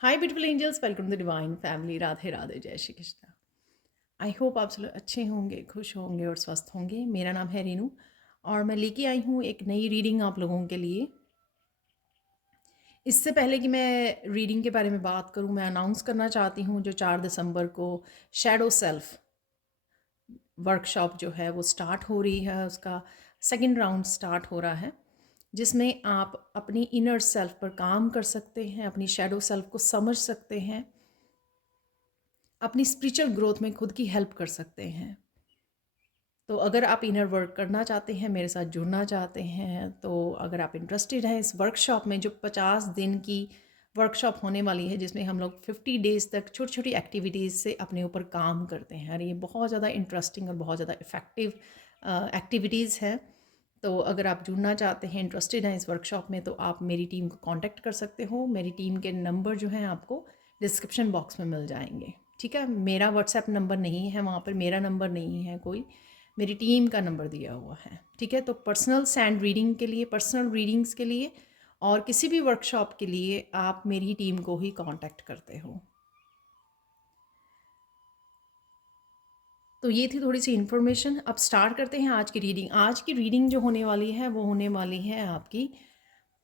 Hi beautiful angels, welcome to the divine family. Radhe Radhe, जय Shri Krishna. I hope आप सब लोग अच्छे होंगे, खुश होंगे और स्वस्थ होंगे। मेरा नाम है रीनू और मैं लेके आई हूँ एक नई रीडिंग आप लोगों के लिए। इससे पहले कि मैं रीडिंग के बारे में बात करूँ, मैं अनाउंस करना चाहती हूँ जो 4 दिसंबर को शैडो सेल्फ वर्कशॉप जो है वो स्टार्ट हो रही है, उसका सेकंड राउंड स्टार्ट हो रहा है, जिसमें आप अपनी इनर सेल्फ पर काम कर सकते हैं, अपनी शैडो सेल्फ को समझ सकते हैं, अपनी स्पिरिचुअल ग्रोथ में खुद की हेल्प कर सकते हैं। तो अगर आप इनर वर्क करना चाहते हैं, मेरे साथ जुड़ना चाहते हैं, तो अगर आप इंटरेस्टेड हैं इस वर्कशॉप में, जो 50 दिन की वर्कशॉप होने वाली है, जिसमें हम लोग 50 डेज़ तक छोटी छोटी एक्टिविटीज़ से अपने ऊपर काम करते हैं, और ये बहुत ज़्यादा इंटरेस्टिंग और बहुत ज़्यादा इफ़ेक्टिव एक्टिविटीज़ हैं। तो अगर आप जुड़ना चाहते हैं, इंटरेस्टेड हैं इस वर्कशॉप में, तो आप मेरी टीम को कांटेक्ट कर सकते हो। मेरी टीम के नंबर जो हैं आपको डिस्क्रिप्शन बॉक्स में मिल जाएंगे, ठीक है। मेरा व्हाट्सएप नंबर नहीं है वहाँ पर, मेरा नंबर नहीं है कोई, मेरी टीम का नंबर दिया हुआ है, ठीक है। तो पर्सनल सैंड रीडिंग के लिए, पर्सनल रीडिंग्स के लिए और किसी भी वर्कशॉप के लिए आप मेरी टीम को ही कांटेक्ट करते हो। तो ये थी थोड़ी सी इन्फॉर्मेशन। अब स्टार्ट करते हैं आज की रीडिंग। आज की रीडिंग जो होने वाली है वो होने वाली है आपकी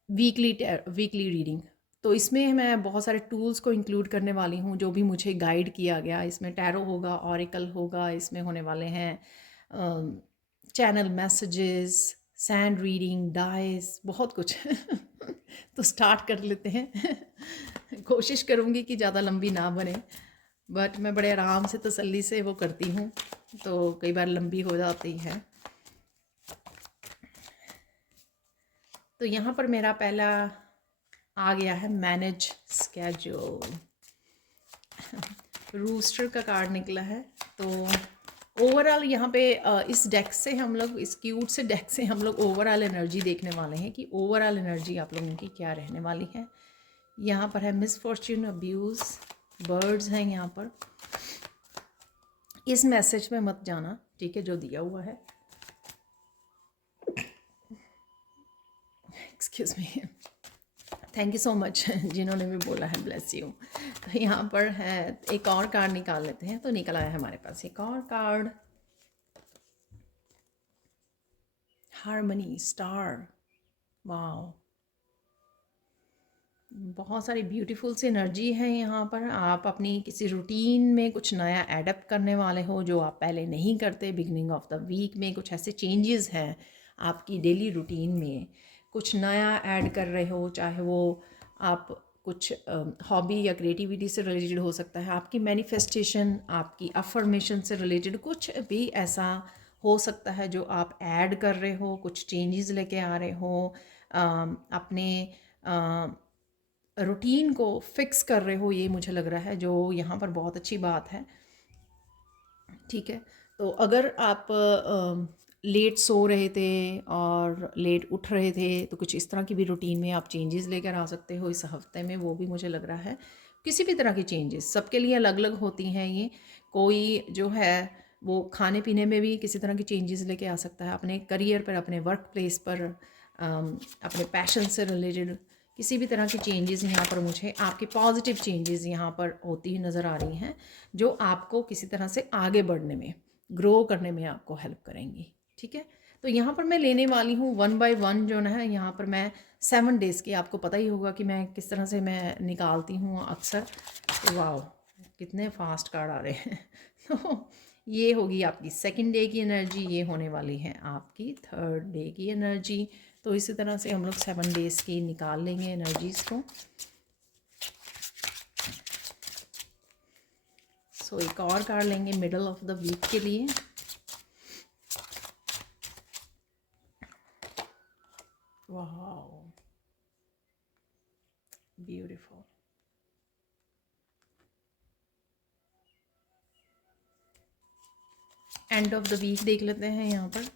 वीकली रीडिंग। तो इसमें मैं बहुत सारे टूल्स को इंक्लूड करने वाली हूँ जो भी मुझे गाइड किया गया। इसमें टैरो होगा, ऑरिकल होगा, इसमें होने वाले हैं channel messages, sand reading, dice, बहुत कुछ तो स्टार्ट कर लेते हैं। कोशिश करूँगी कि ज़्यादा लंबी ना बने, बट मैं बड़े आराम से तसल्ली से वो करती हूँ, तो कई बार लंबी हो जाती है। तो यहाँ पर मेरा पहला आ गया है मैनेज स्केड्यूल। रूस्टर का कार्ड निकला है। तो ओवरऑल यहाँ पे इस डेक से हम लोग, इस क्यूट से डेक से हम लोग ओवरऑल एनर्जी देखने वाले हैं कि ओवरऑल एनर्जी आप लोगों की क्या रहने वाली है। यहाँ पर है मिसफॉर्च्यून, अब्यूज़, बर्ड्स हैं यहाँ पर। इस मैसेज में मत जाना, ठीक है, जो दिया हुआ है। Excuse me, thank you so much जिन्होंने भी बोला है, ब्लेस यू। तो यहाँ पर है, एक और कार्ड निकाल लेते हैं। तो निकल आया है हमारे पास एक और कार्ड, हार्मनी स्टार। वाओ, बहुत सारी ब्यूटीफुल सी एनर्जी है यहाँ पर। आप अपनी किसी रूटीन में कुछ नया एडप्ट करने वाले हो जो आप पहले नहीं करते। बिगनिंग ऑफ द वीक में कुछ ऐसे चेंजेस हैं आपकी डेली रूटीन में, कुछ नया ऐड कर रहे हो, चाहे वो आप कुछ हॉबी या क्रिएटिविटी से रिलेटेड हो सकता है, आपकी मैनिफेस्टेशन, आपकी अफर्मेशन से रिलेटेड कुछ भी ऐसा हो सकता है जो आप ऐड कर रहे हो, कुछ चेंजेस लेके आ रहे हो, अपने रूटीन को फिक्स कर रहे हो, ये मुझे लग रहा है, जो यहाँ पर बहुत अच्छी बात है, ठीक है। तो अगर आप लेट सो रहे थे और लेट उठ रहे थे, तो कुछ इस तरह की भी रूटीन में आप चेंजेस लेकर आ सकते हो इस हफ्ते में, वो भी मुझे लग रहा है। किसी भी तरह की चेंजेस सबके लिए अलग अलग होती हैं। ये कोई जो है वो खाने पीने में भी किसी तरह की चेंजेस लेके आ सकता है, अपने करियर पर, अपने वर्क प्लेस पर, अपने पैशन से रिलेटेड किसी भी तरह की चेंजेस यहाँ पर मुझे, आपके पॉजिटिव चेंजेस यहाँ पर होती हुई नज़र आ रही हैं, जो आपको किसी तरह से आगे बढ़ने में, ग्रो करने में आपको हेल्प करेंगी, ठीक है। तो यहाँ पर मैं लेने वाली हूँ 1 बाय 1 जो है, यहाँ पर मैं 7 डेज़ की, आपको पता ही होगा कि मैं किस तरह से मैं निकालती हूँ अक्सर। तो वाह, कितने फास्ट कार्ड आ रहे हैं तो ये होगी आपकी सेकंड डे की एनर्जी, ये होने वाली है आपकी थर्ड डे की एनर्जी। तो इसी तरह से हम लोग 7 डेज़ की निकाल लेंगे एनर्जीज़ को। सो एक और कार्ड लेंगे मिडल ऑफ द वीक के लिए। Wow, beautiful. End of the week देख लेते हैं यहाँ पर।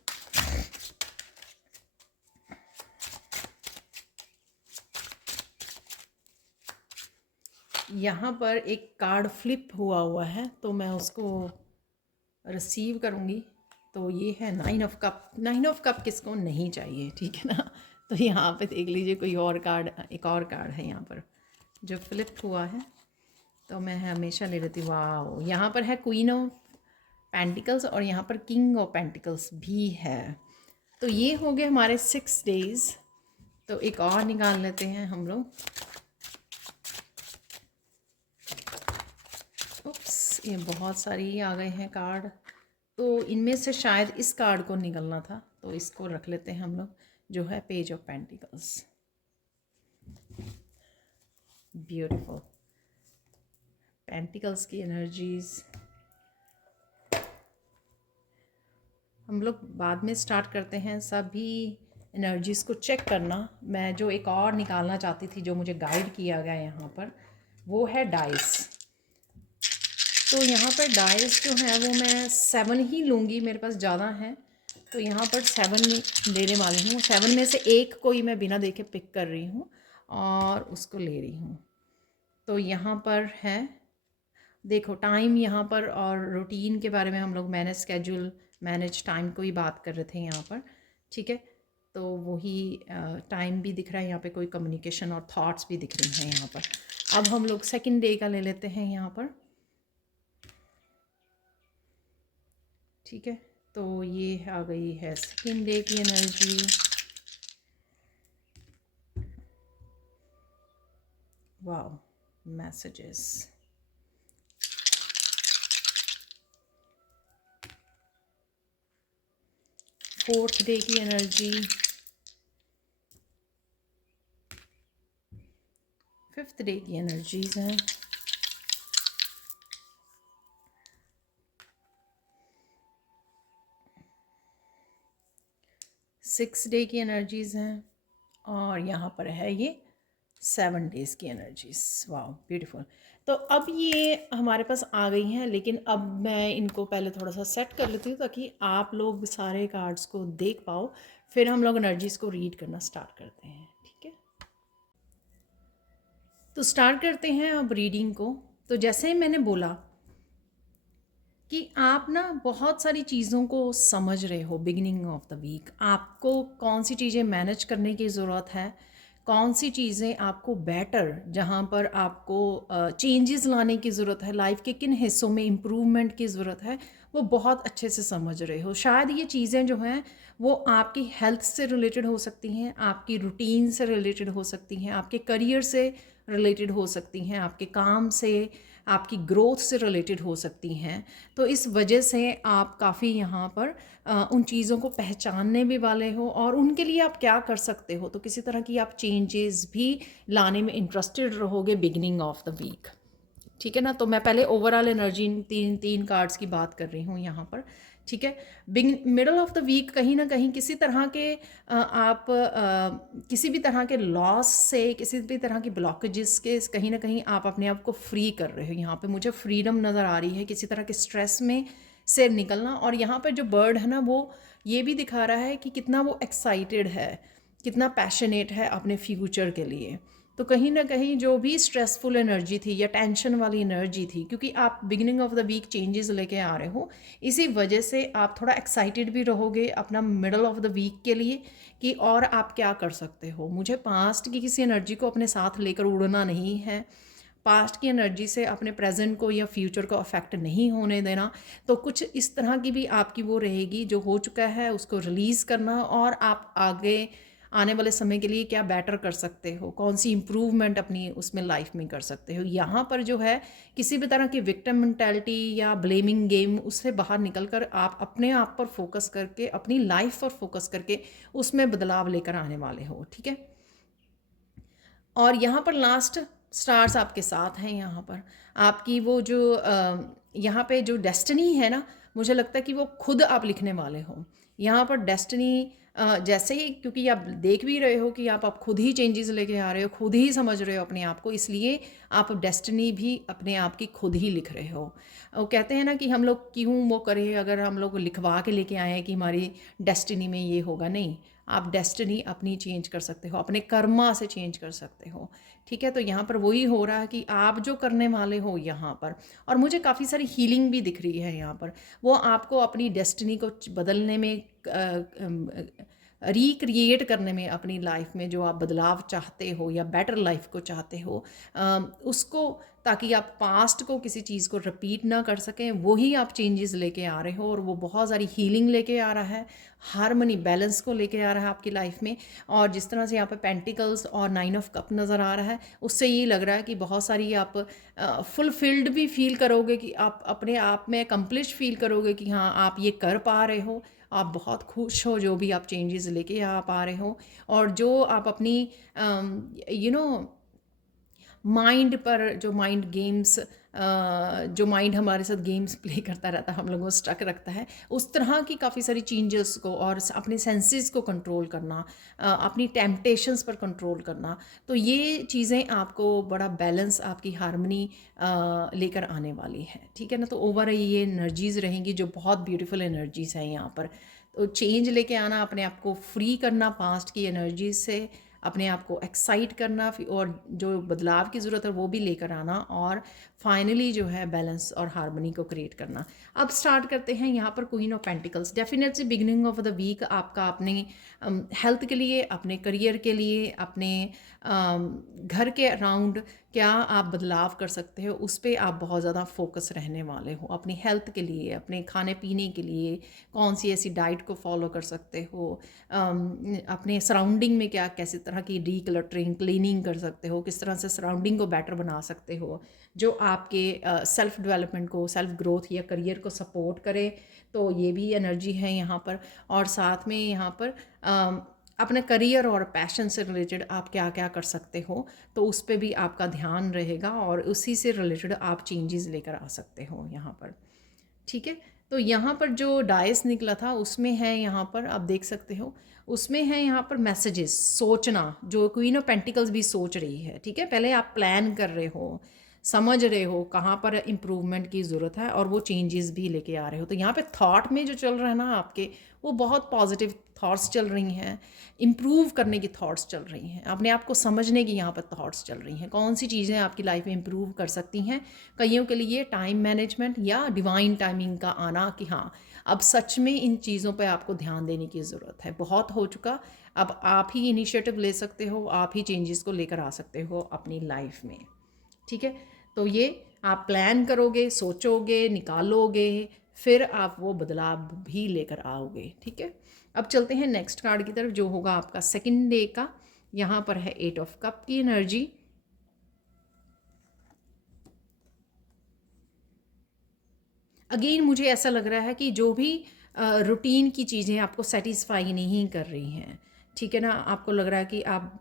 यहाँ पर एक कार्ड फ्लिप हुआ है, तो मैं उसको रिसीव करूँगी। तो ये है 9 ऑफ कप। 9 ऑफ कप किसको नहीं चाहिए, ठीक है ना। तो यहाँ पे देख लीजिए कोई और कार्ड, एक और कार्ड है यहाँ पर जो फ्लिप हुआ है, तो मैं हमेशा ले लेती हूँ। वाह, यहाँ पर है क्वीन ऑफ पेंटिकल्स और यहाँ पर किंग ऑफ पेंटिकल्स भी है। तो ये हो गए हमारे 6 डेज। तो एक और निकाल लेते हैं हम लोग। उप्स, ये बहुत सारी आ गए हैं कार्ड, तो इनमें से शायद इस कार्ड को निकलना था, तो इसको रख लेते हैं हम लोग, जो है page of pentacles. Beautiful pentacles की एनर्जीज हम लोग बाद में स्टार्ट करते हैं। सभी एनर्जीज़ को चेक करना। मैं जो एक और निकालना चाहती थी, जो मुझे गाइड किया गया यहाँ पर, वो है डाइस। तो यहाँ पर डाइस जो है वो मैं 7 ही लूँगी, मेरे पास ज़्यादा है, तो यहाँ पर 7 लेने वाली हूँ। 7 में से एक कोई मैं बिना देखे पिक कर रही हूँ और उसको ले रही हूँ। तो यहाँ पर है, देखो टाइम यहाँ पर, और रूटीन के बारे में हम लोग मैनेज स्केड्यूल, मैनेज टाइम को ही बात कर रहे थे यहाँ पर, ठीक है। तो वही टाइम भी दिख रहा है यहाँ पे, कोई कम्युनिकेशन और थॉट्स भी दिख रही हैं यहाँ पर। अब हम लोग सेकंड डे का ले लेते हैं यहाँ पर, ठीक है। तो ये आ गई है सेकंड डे की energy. Wow, messages. Fourth day की एनर्जी, फिफ्थ डे की एनर्जीज हैं, सिक्स डे की एनर्जीज हैं, और यहाँ पर है ये 7 डेज़ की एनर्जीज। वाह, ब्यूटीफुल। तो अब ये हमारे पास आ गई हैं, लेकिन अब मैं इनको पहले थोड़ा सा सेट कर लेती हूँ ताकि आप लोग सारे कार्ड्स को देख पाओ, फिर हम लोग एनर्जीज़ को रीड करना स्टार्ट करते हैं, ठीक है। तो स्टार्ट करते हैं अब रीडिंग को। तो जैसे ही मैंने बोला कि आप ना बहुत सारी चीज़ों को समझ रहे हो बिगिनिंग ऑफ द वीक, आपको कौन सी चीज़ें मैनेज करने की ज़रूरत है, कौन सी चीज़ें आपको बेटर, जहाँ पर आपको चेंजेस लाने की ज़रूरत है, लाइफ के किन हिस्सों में इम्प्रूवमेंट की ज़रूरत है, वो बहुत अच्छे से समझ रहे हो। शायद ये चीज़ें जो हैं वो आपकी हेल्थ से रिलेटेड हो सकती हैं, आपकी रूटीन से रिलेटेड हो सकती हैं, आपके करियर से रिलेटेड हो सकती हैं, आपके काम से, आपकी ग्रोथ से रिलेटेड हो सकती हैं। तो इस वजह से आप काफ़ी यहाँ पर उन चीज़ों को पहचानने भी वाले हो, और उनके लिए आप क्या कर सकते हो, तो किसी तरह की आप चेंजेस भी लाने में इंटरेस्टेड रहोगे बिगिनिंग ऑफ द वीक, ठीक है ना। तो मैं पहले ओवरऑल एनर्जी तीन कार्ड्स की बात कर रही हूँ यहाँ पर, ठीक है। मिडल ऑफ द वीक कहीं ना कहीं किसी तरह के आप किसी भी तरह के लॉस से, किसी भी तरह की ब्लॉकेजेस के, कहीं ना कहीं आप अपने आप को फ्री कर रहे हो। यहाँ पे मुझे फ्रीडम नज़र आ रही है, किसी तरह के स्ट्रेस में से निकलना। और यहाँ पर जो बर्ड है ना, वो ये भी दिखा रहा है कि कितना वो एक्साइटेड है, कितना पैशनेट है अपने फ्यूचर के लिए। तो कहीं ना कहीं जो भी स्ट्रेसफुल एनर्जी थी या टेंशन वाली एनर्जी थी, क्योंकि आप beginning of the week changes लेके आ रहे हो, इसी वजह से आप थोड़ा एक्साइटेड भी रहोगे अपना मिडल ऑफ द वीक के लिए कि और आप क्या कर सकते हो। मुझे पास्ट की किसी एनर्जी को अपने साथ लेकर उड़ना नहीं है, पास्ट की एनर्जी से अपने प्रेजेंट को या फ्यूचर को अफेक्ट नहीं होने देना। तो कुछ इस तरह की भी आपकी वो रहेगी, जो हो चुका है उसको रिलीज़ करना, और आप आगे आने वाले समय के लिए क्या बेटर कर सकते हो, कौन सी इम्प्रूवमेंट अपनी उसमें लाइफ में कर सकते हो। यहाँ पर जो है किसी भी तरह की विक्टिम मेंटालिटी या ब्लेमिंग गेम, उससे बाहर निकल कर आप अपने आप पर फोकस करके, अपनी लाइफ पर फोकस करके उसमें बदलाव लेकर आने वाले हो, ठीक है। और यहाँ पर लास्ट स्टार्स आपके साथ हैं। यहाँ पर आपकी वो जो यहाँ पे जो डेस्टिनी है ना, मुझे लगता है कि वो खुद आप लिखने वाले हो। यहाँ पर डेस्टिनी जैसे ही, क्योंकि आप देख भी रहे हो कि आप खुद ही चेंजेस लेके आ रहे हो, खुद ही समझ रहे हो अपने आप को, इसलिए आप डेस्टिनी भी अपने आप की खुद ही लिख रहे हो। वो कहते हैं ना कि हम लोग क्यों वो करें, अगर हम लोग लिखवा के लेके आए हैं कि हमारी डेस्टिनी में ये होगा, नहीं। आप डेस्टिनी अपनी चेंज कर सकते हो, अपने कर्मा से चेंज कर सकते हो, ठीक है। तो यहाँ पर वही हो रहा है कि आप जो करने वाले हो यहाँ पर, और मुझे काफ़ी सारी हीलिंग भी दिख रही है यहाँ पर, वो आपको अपनी डेस्टिनी को बदलने में रिक्रिएट करने में अपनी लाइफ में जो आप बदलाव चाहते हो या बेटर लाइफ को चाहते हो, उसको, ताकि आप पास्ट को किसी चीज़ को रिपीट ना कर सकें, वही आप चेंजेस लेके आ रहे हो। और वो बहुत सारी हीलिंग लेके आ रहा है, हार्मनी बैलेंस को लेके आ रहा है आपकी लाइफ में। और जिस तरह से यहाँ पे पेंटिकल्स और 9 ऑफ कप नज़र आ रहा है, उससे ये लग रहा है कि बहुत सारी आप फुलफिल्ड भी फील करोगे, कि आप अपने आप में अकम्प्लिश फील करोगे कि हाँ आप ये कर पा रहे हो, आप बहुत खुश हो जो भी आप चेंजेस लेके आ पा रहे हो। और जो आप अपनी यू नो माइंड पर जो माइंड गेम्स, जो माइंड हमारे साथ गेम्स प्ले करता रहता है, हम लोगों को स्टक रखता है, उस तरह की काफ़ी सारी चेंजेस को और अपने सेंसेस को कंट्रोल करना, अपनी टेम्पटेशंस पर कंट्रोल करना, तो ये चीज़ें आपको बड़ा बैलेंस, आपकी हार्मनी लेकर आने वाली है। ठीक है ना। तो ओवर ये एनर्जीज़ रहेंगी जो बहुत ब्यूटीफुल एनर्जीज़ हैं यहाँ पर। तो चेंज लेके आना, अपने आप को फ्री करना पास्ट की एनर्जीज से, अपने आप को एक्साइट करना, और जो बदलाव की ज़रूरत है वो भी लेकर आना, और फाइनली जो है बैलेंस और हार्मनी को क्रिएट करना। अब स्टार्ट करते हैं यहाँ पर queen of pentacles. Definitely beginning of the week आपका अपने हेल्थ के लिए, अपने करियर के लिए, अपने घर के अराउंड क्या आप बदलाव कर सकते हो, उस पर आप बहुत ज़्यादा फोकस रहने वाले हो। अपनी हेल्थ के लिए, अपने खाने पीने के लिए कौन सी ऐसी डाइट को फॉलो कर सकते हो, अपने सराउंडिंग में क्या कैसी तरह की डीक्लटरिंग, क्लीनिंग कर सकते हो, किस तरह से सराउंडिंग को बेटर बना सकते हो जो आपके सेल्फ डेवलपमेंट को, सेल्फ ग्रोथ या करियर को सपोर्ट करे। तो ये भी एनर्जी है यहाँ पर। और साथ में यहाँ पर अपने करियर और पैशन से रिलेटेड आप क्या क्या कर सकते हो, तो उस पर भी आपका ध्यान रहेगा, और उसी से रिलेटेड आप चेंजेस लेकर आ सकते हो यहाँ पर। ठीक है। तो यहाँ पर जो डाइस निकला था उसमें है, यहाँ पर आप देख सकते हो, उसमें है यहाँ पर मैसेजेस, सोचना, जो क्वीन ऑफ पेंटिकल्स भी सोच रही है। ठीक है। पहले आप प्लान कर रहे हो, समझ रहे हो कहाँ पर इम्प्रूवमेंट की ज़रूरत है, और वो चेंजेस भी लेके आ रहे हो। तो यहाँ पे थॉट में जो चल रहा है ना आपके, वो बहुत पॉजिटिव थॉट्स चल रही हैं, इम्प्रूव करने की थॉट्स चल रही हैं, अपने आप को समझने की यहाँ पर थॉट्स चल रही हैं, कौन सी चीज़ें आपकी लाइफ में इम्प्रूव कर सकती हैं। कईयों के लिए टाइम मैनेजमेंट या डिवाइन टाइमिंग का आना, कि हाँ अब सच में इन चीज़ों पे आपको ध्यान देने की ज़रूरत है, बहुत हो चुका, अब आप ही इनिशिएटिव ले सकते हो, आप ही चेंजेस को लेकर आ सकते हो अपनी लाइफ में। ठीक है। तो ये आप प्लान करोगे, सोचोगे, निकालोगे, फिर आप वो बदलाव भी लेकर आओगे। ठीक है। अब चलते हैं नेक्स्ट कार्ड की तरफ, जो होगा आपका सेकंड डे का। यहाँ पर है 8 ऑफ कप की एनर्जी। अगेन मुझे ऐसा लग रहा है कि जो भी रूटीन की चीज़ें आपको सेटिस्फाई नहीं कर रही हैं, ठीक है ना, आपको लग रहा है कि आप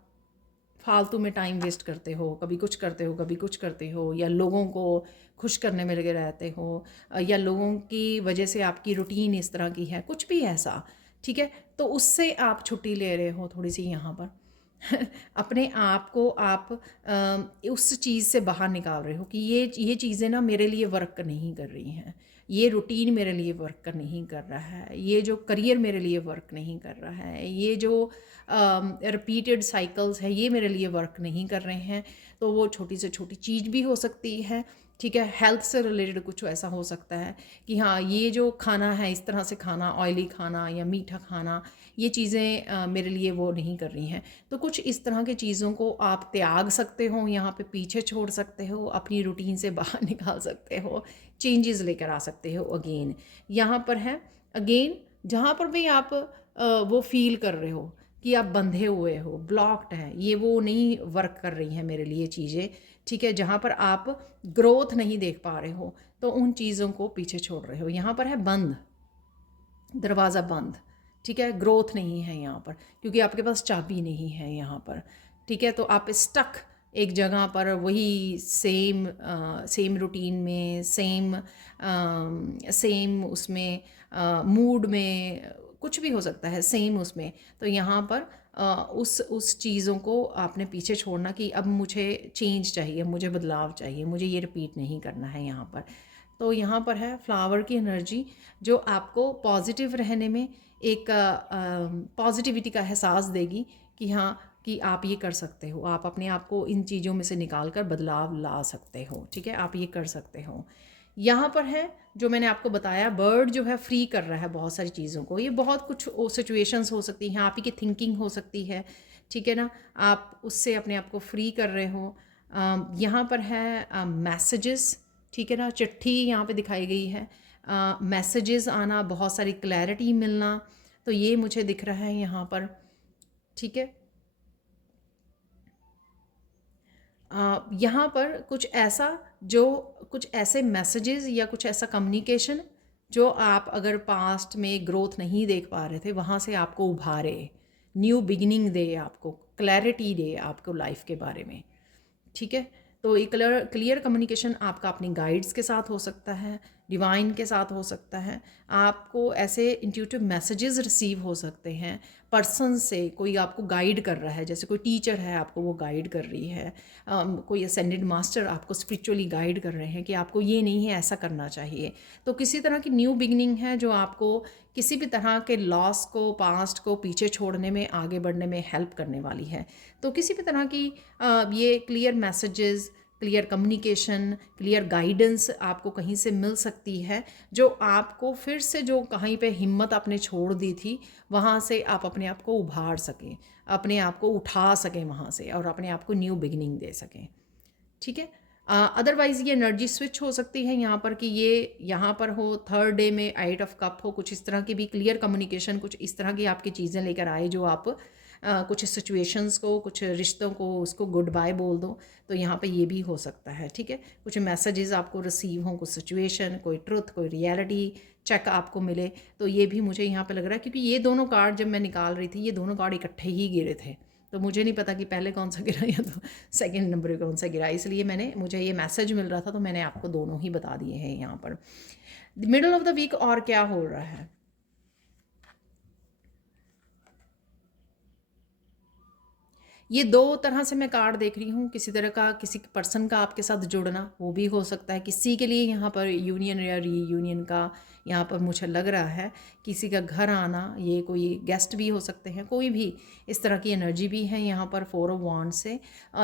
फालतू में टाइम वेस्ट करते हो, कभी कुछ करते हो, कभी कुछ करते हो, या लोगों को खुश करने में लगे रहते हो, या लोगों की वजह से आपकी रूटीन इस तरह की है, कुछ भी ऐसा। ठीक है। तो उससे आप छुट्टी ले रहे हो थोड़ी सी यहाँ पर। अपने आप को आप उस चीज़ से बाहर निकाल रहे हो कि ये चीज़ें ना मेरे लिए वर्क नहीं कर रही हैं, ये रूटीन मेरे लिए वर्क नहीं कर रहा है, ये जो करियर मेरे लिए वर्क नहीं कर रहा है, ये जो रिपीटेड साइकिल्स है ये मेरे लिए वर्क नहीं कर रहे हैं। तो वो छोटी से छोटी चीज़ भी हो सकती है। ठीक है। हेल्थ से रिलेटेड कुछ ऐसा हो सकता है कि हाँ ये जो खाना है, इस तरह से खाना, ऑयली खाना या मीठा खाना, ये चीज़ें मेरे लिए वो नहीं कर रही हैं। तो कुछ इस तरह की चीज़ों को आप त्याग सकते हो, यहाँ पे पीछे छोड़ सकते हो, अपनी रूटीन से बाहर निकाल सकते हो, चेंजेस लेकर आ सकते हो। अगेन यहाँ पर है, अगेन जहाँ पर भी आप वो फील कर रहे हो कि आप बंधे हुए हो, ब्लॉक्ड है, ये वो नहीं वर्क कर रही हैं मेरे लिए चीज़ें। ठीक है। जहाँ पर आप ग्रोथ नहीं देख पा रहे हो, तो उन चीज़ों को पीछे छोड़ रहे हो। यहाँ पर है बंद, दरवाज़ा बंद। ठीक है। ग्रोथ नहीं है यहाँ पर, क्योंकि आपके पास चाबी नहीं है यहाँ पर। ठीक है। तो आप स्टक एक जगह पर, वही सेम रूटीन में, सेम उसमें, मूड में, कुछ भी हो सकता है, सेम उसमें। तो यहाँ पर उस चीज़ों को आपने पीछे छोड़ना कि अब मुझे चेंज चाहिए, मुझे बदलाव चाहिए, मुझे ये रिपीट नहीं करना है यहाँ पर। तो यहाँ पर है फ्लावर की एनर्जी, जो आपको पॉजिटिव रहने में एक पॉजिटिविटी का एहसास देगी कि हाँ कि आप ये कर सकते हो, आप अपने आप को इन चीज़ों में से निकाल कर बदलाव ला सकते हो। ठीक है। आप ये कर सकते हो। यहाँ पर है जो मैंने आपको बताया, बर्ड जो है फ्री कर रहा है बहुत सारी चीज़ों को। ये बहुत कुछ सिचुएशंस हो सकती हैं, आप ही की थिंकिंग हो सकती है, ठीक है ना, आप उससे अपने आप को फ्री कर रहे हो। यहाँ पर है मैसेजेस, ठीक है ना, चिट्ठी यहाँ पे दिखाई गई है, मैसेजेस आना, बहुत सारी क्लैरिटी मिलना, तो ये मुझे दिख रहा है यहाँ पर, ठीक है। यहाँ पर कुछ ऐसे मैसेजेस या कुछ ऐसा कम्युनिकेशन जो आप अगर पास्ट में ग्रोथ नहीं देख पा रहे थे, वहाँ से आपको उभारे, न्यू बिगिनिंग दे, आपको क्लैरिटी दे आपको लाइफ के बारे में, ठीक है। तो ये क्लियर कम्युनिकेशन आपका अपनी गाइड्स के साथ हो सकता है, डिवाइन के साथ हो सकता है, आपको ऐसे इंट्यूटिव मैसेजेस रिसीव हो सकते हैं पर्सन से, कोई आपको गाइड कर रहा है, जैसे कोई टीचर है आपको वो गाइड कर रही है, कोई असेंडेड मास्टर आपको स्पिरिचुअली गाइड कर रहे हैं कि आपको ये नहीं है, ऐसा करना चाहिए। तो किसी तरह की न्यू बिगनिंग है जो आपको किसी भी तरह के लॉस को, पास्ट को पीछे छोड़ने में, आगे बढ़ने में हेल्प करने वाली है। तो किसी भी तरह की ये clear messages, clear communication, clear guidance आपको कहीं से मिल सकती है, जो आपको फिर से जो कहीं पे हिम्मत आपने छोड़ दी थी, वहाँ से आप अपने आप को उभार सकें, अपने आप को उठा सकें वहाँ से, और अपने आप को न्यू बिगिनिंग दे सकें, ठीक है। अदरवाइज़ ये एनर्जी स्विच हो सकती है यहाँ पर, कि ये यहाँ पर हो थर्ड डे में 8 ऑफ कप हो, कुछ इस तरह की भी क्लियर कम्युनिकेशन, कुछ इस तरह की आपकी चीज़ें लेकर आए जो आप कुछ सिचुएशंस को, कुछ रिश्तों को, उसको गुड बाय बोल दो। तो यहाँ पे ये भी हो सकता है, ठीक है। कुछ मैसेजेस आपको रिसीव हों, कुछ सिचुएशन, कोई ट्रुथ, कोई रियलिटी चेक आपको मिले, तो ये भी मुझे यहाँ पे लग रहा है। क्योंकि ये दोनों कार्ड जब मैं निकाल रही थी, ये दोनों कार्ड इकट्ठे ही गिरे थे, तो मुझे नहीं पता कि पहले कौन सा गिरा या तो सेकंड नंबर कौन सा गिरा, इसलिए मुझे ये मैसेज मिल रहा था, तो मैंने आपको दोनों ही बता दिए हैं यहाँ पर। मिडल ऑफ द वीक और क्या हो रहा है, ये दो तरह से मैं कार्ड देख रही हूँ। किसी तरह का, किसी पर्सन का आपके साथ जुड़ना, वो भी हो सकता है। किसी के लिए यहाँ पर यूनियन या रीयूनियन का यहाँ पर मुझे लग रहा है। किसी का घर आना, ये कोई गेस्ट भी हो सकते हैं, कोई भी इस तरह की एनर्जी भी है यहाँ पर 4 ऑफ वांड से।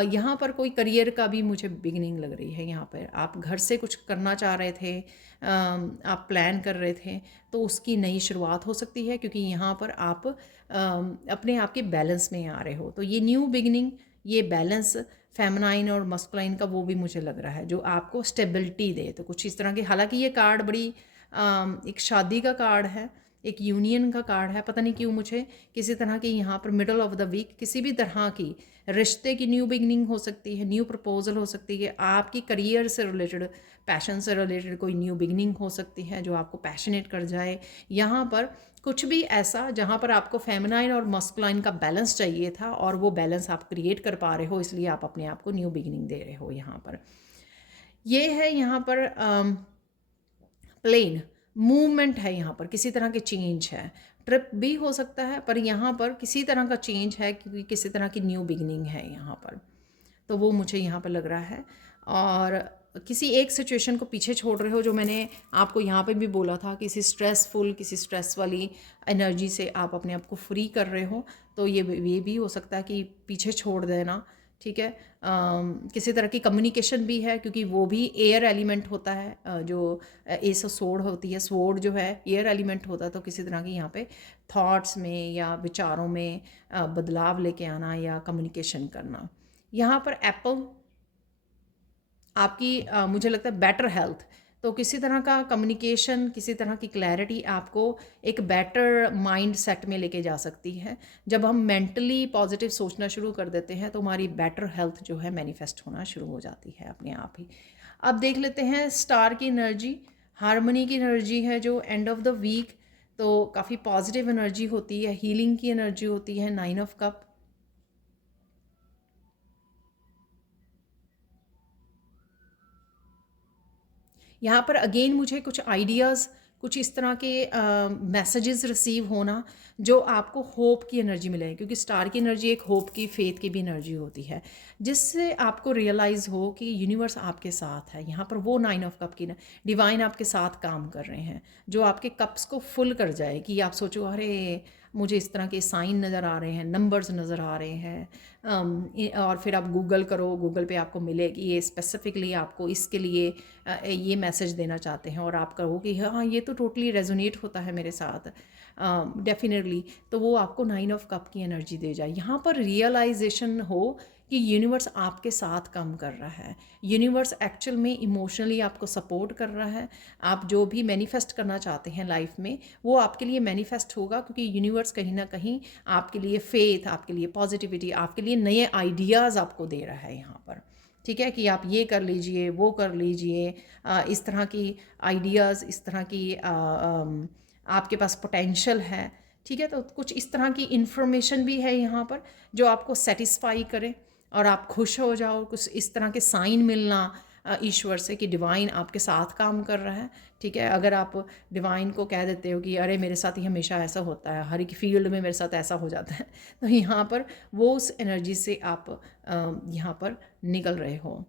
यहाँ पर कोई करियर का भी मुझे बिगिनिंग लग रही है। यहाँ पर आप घर से कुछ करना चाह रहे थे, आप प्लान कर रहे थे, तो उसकी नई शुरुआत हो सकती है, क्योंकि यहाँ पर आप अपने आप के बैलेंस में आ रहे हो। तो ये न्यू बिगिनिंग, ये बैलेंस फेमिनाइन और मस्कुलाइन का, वो भी मुझे लग रहा है जो आपको स्टेबिलिटी दे। तो कुछ इस तरह के, हालांकि ये कार्ड बड़ी एक शादी का कार्ड है, एक यूनियन का कार्ड है। पता नहीं क्यों मुझे किसी तरह की यहाँ पर मिडल ऑफ द वीक किसी भी तरह की रिश्ते की न्यू बिगनिंग हो सकती है, न्यू प्रपोजल हो सकती है, आपकी करियर से रिलेटेड, पैशन से रिलेटेड कोई न्यू बिगनिंग हो सकती है जो आपको पैशनेट कर जाए। यहाँ पर कुछ भी ऐसा जहाँ पर आपको फेमिनाइन और मस्कुलाइन का बैलेंस चाहिए था, और वो बैलेंस आप क्रिएट कर पा रहे हो, इसलिए आप अपने आप को न्यू बिगिनिंग दे रहे हो। यहाँ पर ये है, यहाँ पर प्लेन मूवमेंट है, यहाँ पर किसी तरह के चेंज है, ट्रिप भी हो सकता है, पर यहाँ पर किसी तरह का चेंज है, क्योंकि किसी तरह की न्यू बिगिनिंग है यहाँ पर। तो वो मुझे यहाँ पर लग रहा है। और किसी एक सिचुएशन को पीछे छोड़ रहे हो, जो मैंने आपको यहाँ पे भी बोला था, किसी स्ट्रेसफुल, किसी स्ट्रेस वाली एनर्जी से आप अपने आप को फ्री कर रहे हो। तो ये भी हो सकता है कि पीछे छोड़ देना, ठीक है। किसी तरह की कम्युनिकेशन भी है, क्योंकि वो भी एयर एलिमेंट होता है, जो एस सोड होती है, स्वोर्ड जो है एयर एलिमेंट होता है। तो किसी तरह की यहाँ पे थॉट्स में या विचारों में बदलाव लेके आना या कम्युनिकेशन करना। यहाँ पर एप्पल आपकी मुझे लगता है बेटर हेल्थ, तो किसी तरह का कम्युनिकेशन, किसी तरह की क्लैरिटी आपको एक बेटर माइंड सेट में लेके जा सकती है। जब हम मेंटली पॉजिटिव सोचना शुरू कर देते हैं, तो हमारी बेटर हेल्थ जो है मैनिफेस्ट होना शुरू हो जाती है अपने आप ही। अब देख लेते हैं स्टार की एनर्जी, हारमोनी की एनर्जी है जो एंड ऑफ द वीक, तो काफ़ी पॉजिटिव एनर्जी होती है, हीलिंग की एनर्जी होती है, 9 ऑफ कप। यहाँ पर अगेन मुझे कुछ आइडियाज़, कुछ इस तरह के मैसेजेस रिसीव होना जो आपको होप की एनर्जी मिले, क्योंकि स्टार की एनर्जी एक होप की, फेथ की भी एनर्जी होती है, जिससे आपको रियलाइज़ हो कि यूनिवर्स आपके साथ है। यहाँ पर वो 9 ऑफ कप की ना, डिवाइन आपके साथ काम कर रहे हैं, जो आपके कप्स को फुल कर जाए, कि आप सोचो अरे मुझे इस तरह के साइन नज़र आ रहे हैं, नंबर्स नज़र आ रहे हैं। और फिर आप गूगल करो, गूगल पे आपको मिलेगी ये स्पेसिफिकली आपको इसके लिए ये मैसेज देना चाहते हैं, और आप कहो कि हाँ ये तो टोटली रेजोनेट होता है मेरे साथ डेफिनेटली, तो वो आपको 9 ऑफ कप की एनर्जी दे जाए। यहाँ पर रियलाइजेशन हो कि यूनिवर्स आपके साथ काम कर रहा है, यूनिवर्स एक्चुअल में इमोशनली आपको सपोर्ट कर रहा है। आप जो भी मैनिफेस्ट करना चाहते हैं लाइफ में वो आपके लिए मैनिफेस्ट होगा, क्योंकि यूनिवर्स कहीं ना कहीं आपके लिए फेथ, आपके लिए पॉजिटिविटी, आपके लिए नए आइडियाज़ आपको दे रहा है यहाँ पर। ठीक है कि आप ये कर लीजिए, वो कर लीजिए, इस तरह की आइडियाज़, इस तरह की आपके पास पोटेंशियल है। ठीक है, तो कुछ इस तरह की इन्फॉर्मेशन भी है यहाँ पर जो आपको सेटिस्फाई करे और आप खुश हो जाओ। कुछ इस तरह के साइन मिलना ईश्वर से कि डिवाइन आपके साथ काम कर रहा है। ठीक है, अगर आप डिवाइन को कह देते हो कि अरे मेरे साथ ही हमेशा ऐसा होता है, हर एक फील्ड में मेरे साथ ऐसा हो जाता है, तो यहाँ पर वो उस एनर्जी से आप यहाँ पर निकल रहे हो।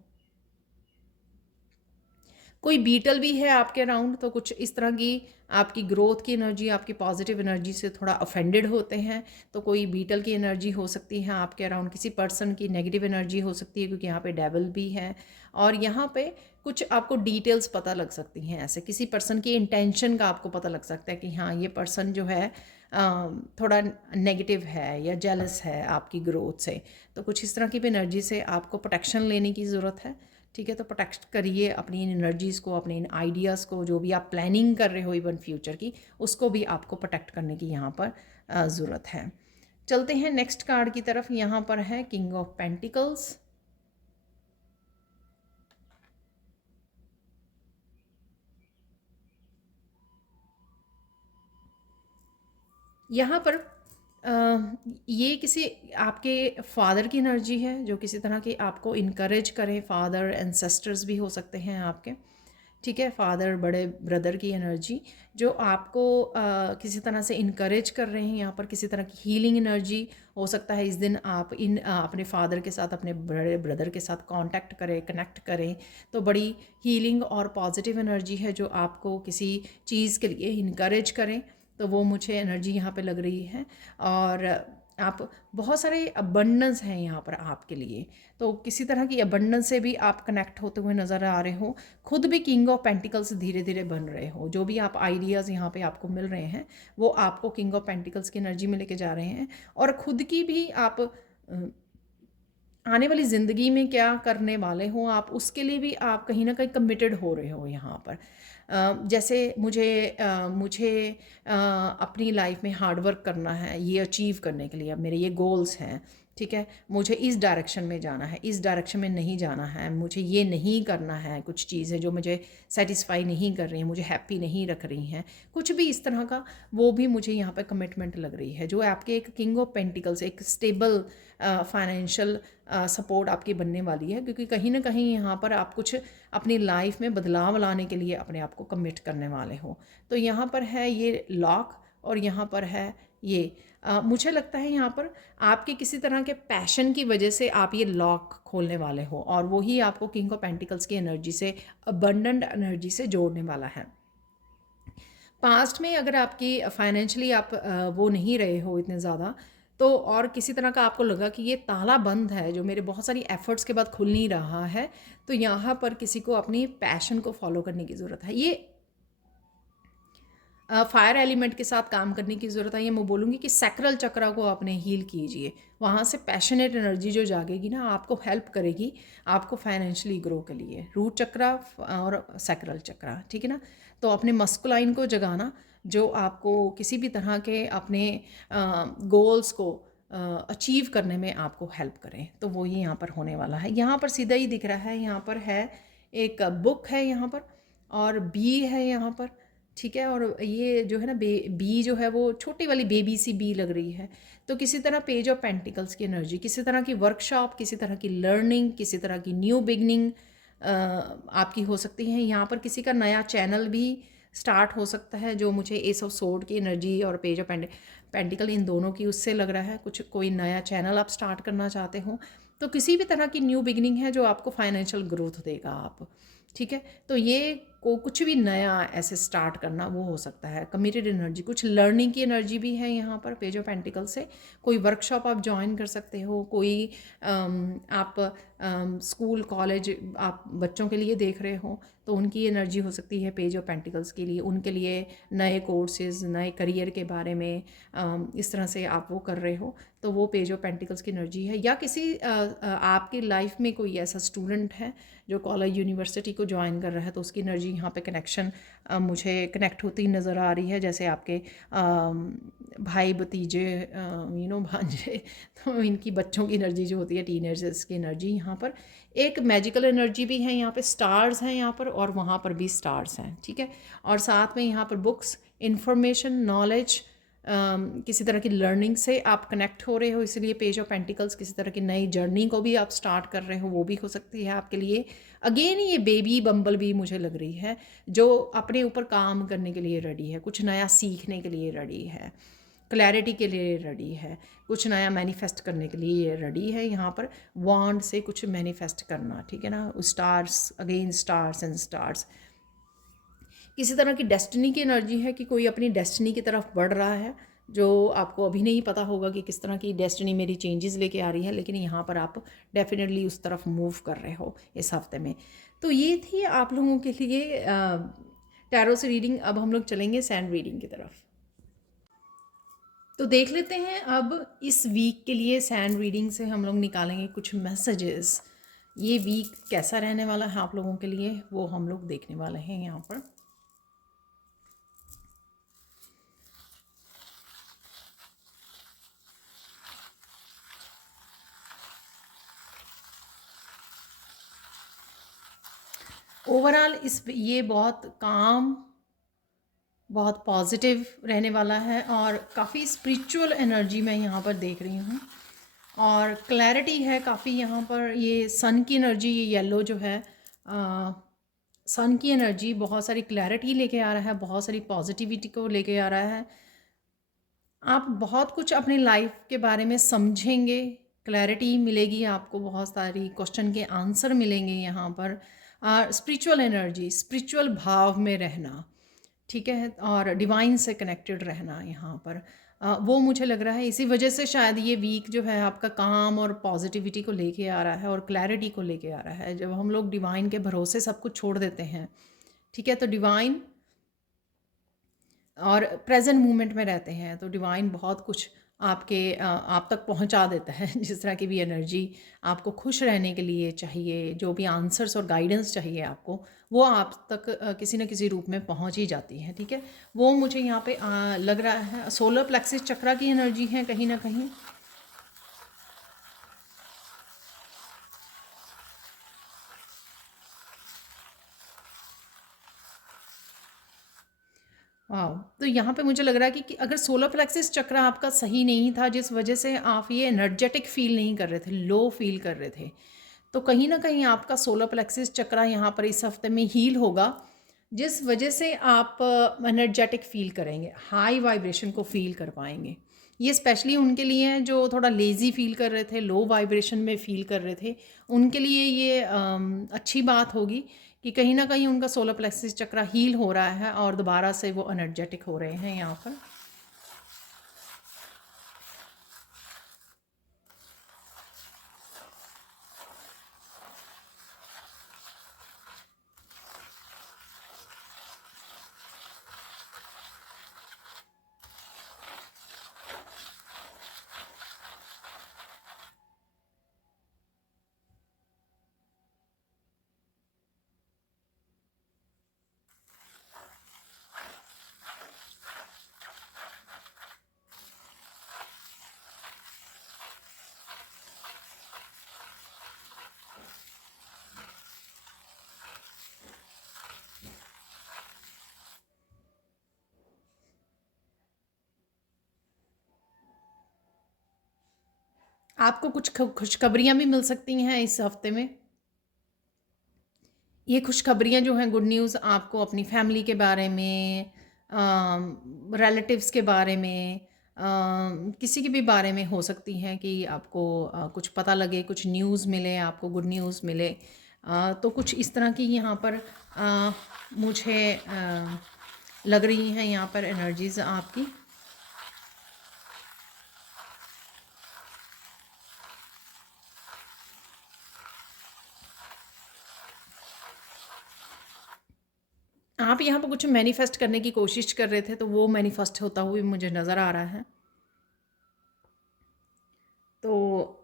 कोई बीटल भी है आपके अराउंड, तो कुछ इस तरह की आपकी ग्रोथ की एनर्जी, आपकी पॉजिटिव एनर्जी से थोड़ा ऑफेंडेड होते हैं, तो कोई बीटल की एनर्जी हो सकती है आपके अराउंड। किसी पर्सन की नेगेटिव एनर्जी हो सकती है, क्योंकि यहाँ पे डेविल भी है। और यहाँ पे कुछ आपको डिटेल्स पता लग सकती हैं, ऐसे किसी पर्सन की इंटेंशन का आपको पता लग सकता है कि हाँ ये पर्सन जो है थोड़ा नेगेटिव है या जेलस है आपकी ग्रोथ से। तो कुछ इस तरह की भी एनर्जी से आपको प्रोटेक्शन लेने की ज़रूरत है। ठीक है, तो प्रोटेक्ट करिए अपनी इन एनर्जीज़ को, अपने इन आइडियाज़ को, जो भी आप प्लानिंग कर रहे हो इवन फ्यूचर की, उसको भी आपको प्रोटेक्ट करने की यहाँ पर ज़रूरत है। चलते हैं नेक्स्ट कार्ड की तरफ। यहाँ पर है किंग ऑफ पेंटिकल्स। यहाँ पर ये किसी आपके फादर की एनर्जी है जो किसी तरह की आपको इनकरेज करें। फादर एंसेस्टर्स भी हो सकते हैं आपके। ठीक है, फादर, बड़े ब्रदर की एनर्जी जो आपको किसी तरह से इनकरेज कर रहे हैं। यहाँ पर किसी तरह की हीलिंग एनर्जी हो सकता है। इस दिन आप अपने फादर के साथ, अपने बड़े ब्रदर के साथ कांटेक्ट करें, कनेक्ट करें, तो बड़ी हीलिंग और पॉजिटिव एनर्जी है जो आपको किसी चीज़ के लिए इनकरेज करें। तो वो मुझे एनर्जी यहाँ पे लग रही है। और आप बहुत सारे अबंडेंस हैं यहाँ पर आपके लिए, तो किसी तरह की अबंडेंस से भी आप कनेक्ट होते हुए नज़र आ रहे हो। खुद भी किंग ऑफ पेंटिकल्स धीरे धीरे बन रहे हो। जो भी आप आइडियाज़ यहाँ पे आपको मिल रहे हैं वो आपको किंग ऑफ पेंटिकल्स की एनर्जी में लेके जा रहे हैं। और खुद की भी आप आने वाली ज़िंदगी में क्या करने वाले हो आप, उसके लिए भी आप कहीं ना कहीं कमिटेड हो रहे हो यहाँ पर। जैसे मुझे अपनी लाइफ में हार्ड वर्क करना है ये अचीव करने के लिए। अब मेरे ये गोल्स हैं, ठीक है, मुझे इस डायरेक्शन में जाना है, इस डायरेक्शन में नहीं जाना है, मुझे ये नहीं करना है। कुछ चीज़ें जो मुझे सेटिस्फाई नहीं कर रही हैं, मुझे हैप्पी नहीं रख रही हैं, कुछ भी इस तरह का, वो भी मुझे यहाँ पर कमिटमेंट लग रही है। जो आपके एक किंग ऑफ पेंटिकल्स, एक स्टेबल फाइनेंशियल सपोर्ट आपकी बनने वाली है, क्योंकि कहीं ना कहीं यहाँ पर आप कुछ अपनी लाइफ में बदलाव लाने के लिए अपने आप को कमिट करने वाले हो। तो यहाँ पर है ये लॉक और यहाँ पर है ये मुझे लगता है यहाँ पर आपके किसी तरह के पैशन की वजह से आप ये लॉक खोलने वाले हो, और वही आपको किंग ऑफ पेंटिकल्स की एनर्जी से, अबंडेंट एनर्जी से जोड़ने वाला है। पास्ट में अगर आपकी फाइनेंशियली आप वो नहीं रहे हो इतने ज़्यादा, तो और किसी तरह का आपको लगा कि ये ताला बंद है जो मेरे बहुत सारी एफर्ट्स के बाद खुल नहीं रहा है, तो यहाँ पर किसी को अपनी पैशन को फॉलो करने की ज़रूरत है। ये फायर एलिमेंट के साथ काम करने की ज़रूरत है। ये मैं बोलूँगी कि सैक्रल चक्रा को आपने हील कीजिए। वहाँ से पैशनेट एनर्जी जो जागेगी ना, आपको हेल्प करेगी आपको फाइनेंशियली ग्रो के लिए। रूट चक्रा और सैक्रल चक्रा, ठीक है ना। तो अपने मस्कुलाइन को जगाना जो आपको किसी भी तरह के अपने गोल्स को अचीव करने में आपको हेल्प करें, तो वो ही यहाँ पर होने वाला है। यहाँ पर सीधा ही दिख रहा है, यहाँ पर है एक बुक है यहाँ पर, और बी है यहाँ पर, ठीक है। और ये जो है ना बी जो है वो छोटी वाली बेबी सी बी लग रही है। तो किसी तरह पेज ऑफ पेंटिकल्स की एनर्जी, किसी तरह की वर्कशॉप, किसी तरह की लर्निंग, किसी तरह की न्यू बिगनिंग आपकी हो सकती है। यहाँ पर किसी का नया चैनल भी स्टार्ट हो सकता है, जो मुझे एस ऑफ सोर्ड की एनर्जी और पेज ऑफ पेंटिकल इन दोनों की उससे लग रहा है। कुछ कोई नया चैनल आप स्टार्ट करना चाहते हो, तो किसी भी तरह की न्यू बिगनिंग है जो आपको फाइनेंशियल ग्रोथ देगा आप, ठीक है। तो ये को कुछ भी नया ऐसे स्टार्ट करना वो हो सकता है। कमिटेड एनर्जी, कुछ लर्निंग की एनर्जी भी है यहाँ पर पेज ऑफ पेंटिकल से। कोई वर्कशॉप आप ज्वाइन कर सकते हो, कोई आप स्कूल कॉलेज आप बच्चों के लिए देख रहे हो तो उनकी एनर्जी हो सकती है पेज ऑफ पेंटिकल्स के लिए, उनके लिए नए कोर्सेज, नए करियर के बारे में इस तरह से आप वो कर रहे हो तो वो पेज ऑफ पेंटिकल्स की एनर्जी है। या किसी आपकी लाइफ में कोई ऐसा स्टूडेंट है जो कॉलेज यूनिवर्सिटी को ज्वाइन कर रहा है तो उसकी एनर्जी यहाँ पे कनेक्शन मुझे कनेक्ट होती नज़र आ रही है। जैसे आपके भाई भतीजे भांजे तो इनकी बच्चों की एनर्जी जो होती है, टीनेजर्स की एनर्जी यहाँ पर। एक मैजिकल एनर्जी भी है यहाँ पे, स्टार्स हैं यहाँ पर और वहाँ पर भी स्टार्स हैं, ठीक है। और साथ में यहाँ पर बुक्स, इंफॉर्मेशन, नॉलेज, किसी तरह की लर्निंग से आप कनेक्ट हो रहे हो, इसलिए पेज ऑफ पेंटिकल्स किसी तरह की नई जर्नी को भी आप स्टार्ट कर रहे हो, वो भी हो सकती है आपके लिए। अगेन ये बेबी बम्बल भी मुझे लग रही है जो अपने ऊपर काम करने के लिए रेडी है, कुछ नया सीखने के लिए रेडी है, क्लैरिटी के लिए रेडी है, कुछ नया मैनिफेस्ट करने के लिए रेडी है। यहाँ पर वॉन्ड से कुछ मैनिफेस्ट करना, ठीक है ना। Stars, again stars and stars, किसी तरह की डेस्टिनी की एनर्जी है कि कोई अपनी डेस्टिनी की तरफ बढ़ रहा है जो आपको अभी नहीं पता होगा कि किस तरह की डेस्टिनी मेरी चेंजेस लेके आ रही है, लेकिन यहाँ पर आप डेफिनेटली उस तरफ मूव कर रहे हो इस हफ्ते में। तो ये थी आप लोगों के लिए टैरो से रीडिंग। अब हम लोग चलेंगे सैंड रीडिंग की तरफ। तो देख लेते हैं अब इस वीक के लिए सैंड रीडिंग से हम लोग निकालेंगे कुछ मैसेजेस। ये वीक कैसा रहने वाला है आप लोगों के लिए वो हम लोग देखने वाले हैं यहाँ पर। ओवरऑल ये बहुत काम, बहुत पॉजिटिव रहने वाला है और काफ़ी स्पिरिचुअल एनर्जी मैं यहाँ पर देख रही हूँ और क्लैरिटी है काफ़ी यहाँ पर। ये सन की एनर्जी, ये येलो जो है सन की एनर्जी बहुत सारी क्लैरिटी लेके आ रहा है, बहुत सारी पॉजिटिविटी को लेके आ रहा है। आप बहुत कुछ अपने लाइफ के बारे में समझेंगे, क्लैरिटी मिलेगी आपको, बहुत सारी क्वेश्चन के आंसर मिलेंगे यहाँ पर। स्पिरिचुअल एनर्जी, स्पिरिचुअल भाव में रहना, ठीक है, और डिवाइन से कनेक्टेड रहना यहाँ पर वो मुझे लग रहा है। इसी वजह से शायद ये वीक जो है आपका काम और पॉजिटिविटी को लेके आ रहा है और क्लैरिटी को लेके आ रहा है। जब हम लोग डिवाइन के भरोसे सब कुछ छोड़ देते हैं, ठीक है, तो डिवाइन और प्रेजेंट मोमेंट में रहते हैं तो डिवाइन बहुत कुछ आप तक पहुंचा देता है। जिस तरह की भी एनर्जी आपको खुश रहने के लिए चाहिए, जो भी आंसर्स और गाइडेंस चाहिए आपको, वो आप तक किसी न किसी रूप में पहुंच ही जाती है, ठीक है। वो मुझे यहाँ पे लग रहा है सोलर प्लेक्सिस चक्रा की एनर्जी है कहीं ना कहीं। वाह, तो यहाँ पे मुझे लग रहा है कि अगर सोलर प्लेक्सिस चक्र आपका सही नहीं था, जिस वजह से आप ये एनर्जेटिक फील नहीं कर रहे थे, लो फील कर रहे थे, तो कहीं ना कहीं आपका सोलर प्लेक्सिस चक्र यहाँ पर इस हफ्ते में हील होगा, जिस वजह से आप एनर्जेटिक फील करेंगे, हाई वाइब्रेशन को फील कर पाएंगे। ये स्पेशली उनके लिए हैं जो थोड़ा लेज़ी फील कर रहे थे, लो वाइब्रेशन में फील कर रहे थे, उनके लिए ये अच्छी बात होगी कि कहीं ना कहीं उनका सोलर प्लेक्सिस चक्र हील हो रहा है और दोबारा से वो एनर्जेटिक हो रहे हैं यहाँ पर। आपको कुछ खुशखबरियाँ भी मिल सकती हैं इस हफ्ते में। ये खुशखबरियाँ जो हैं, गुड न्यूज़, आपको अपनी फैमिली के बारे में, रिलेटिव्स के बारे में, किसी के भी बारे में हो सकती हैं कि आपको कुछ पता लगे, कुछ न्यूज़ मिले, आपको गुड न्यूज़ मिले। तो कुछ इस तरह की यहाँ पर मुझे लग रही हैं यहाँ पर एनर्जीज़ आपकी। आप यहाँ पर कुछ मैनिफेस्ट करने की कोशिश कर रहे थे, तो वो मैनिफेस्ट होता हुआ मुझे नज़र आ रहा है। तो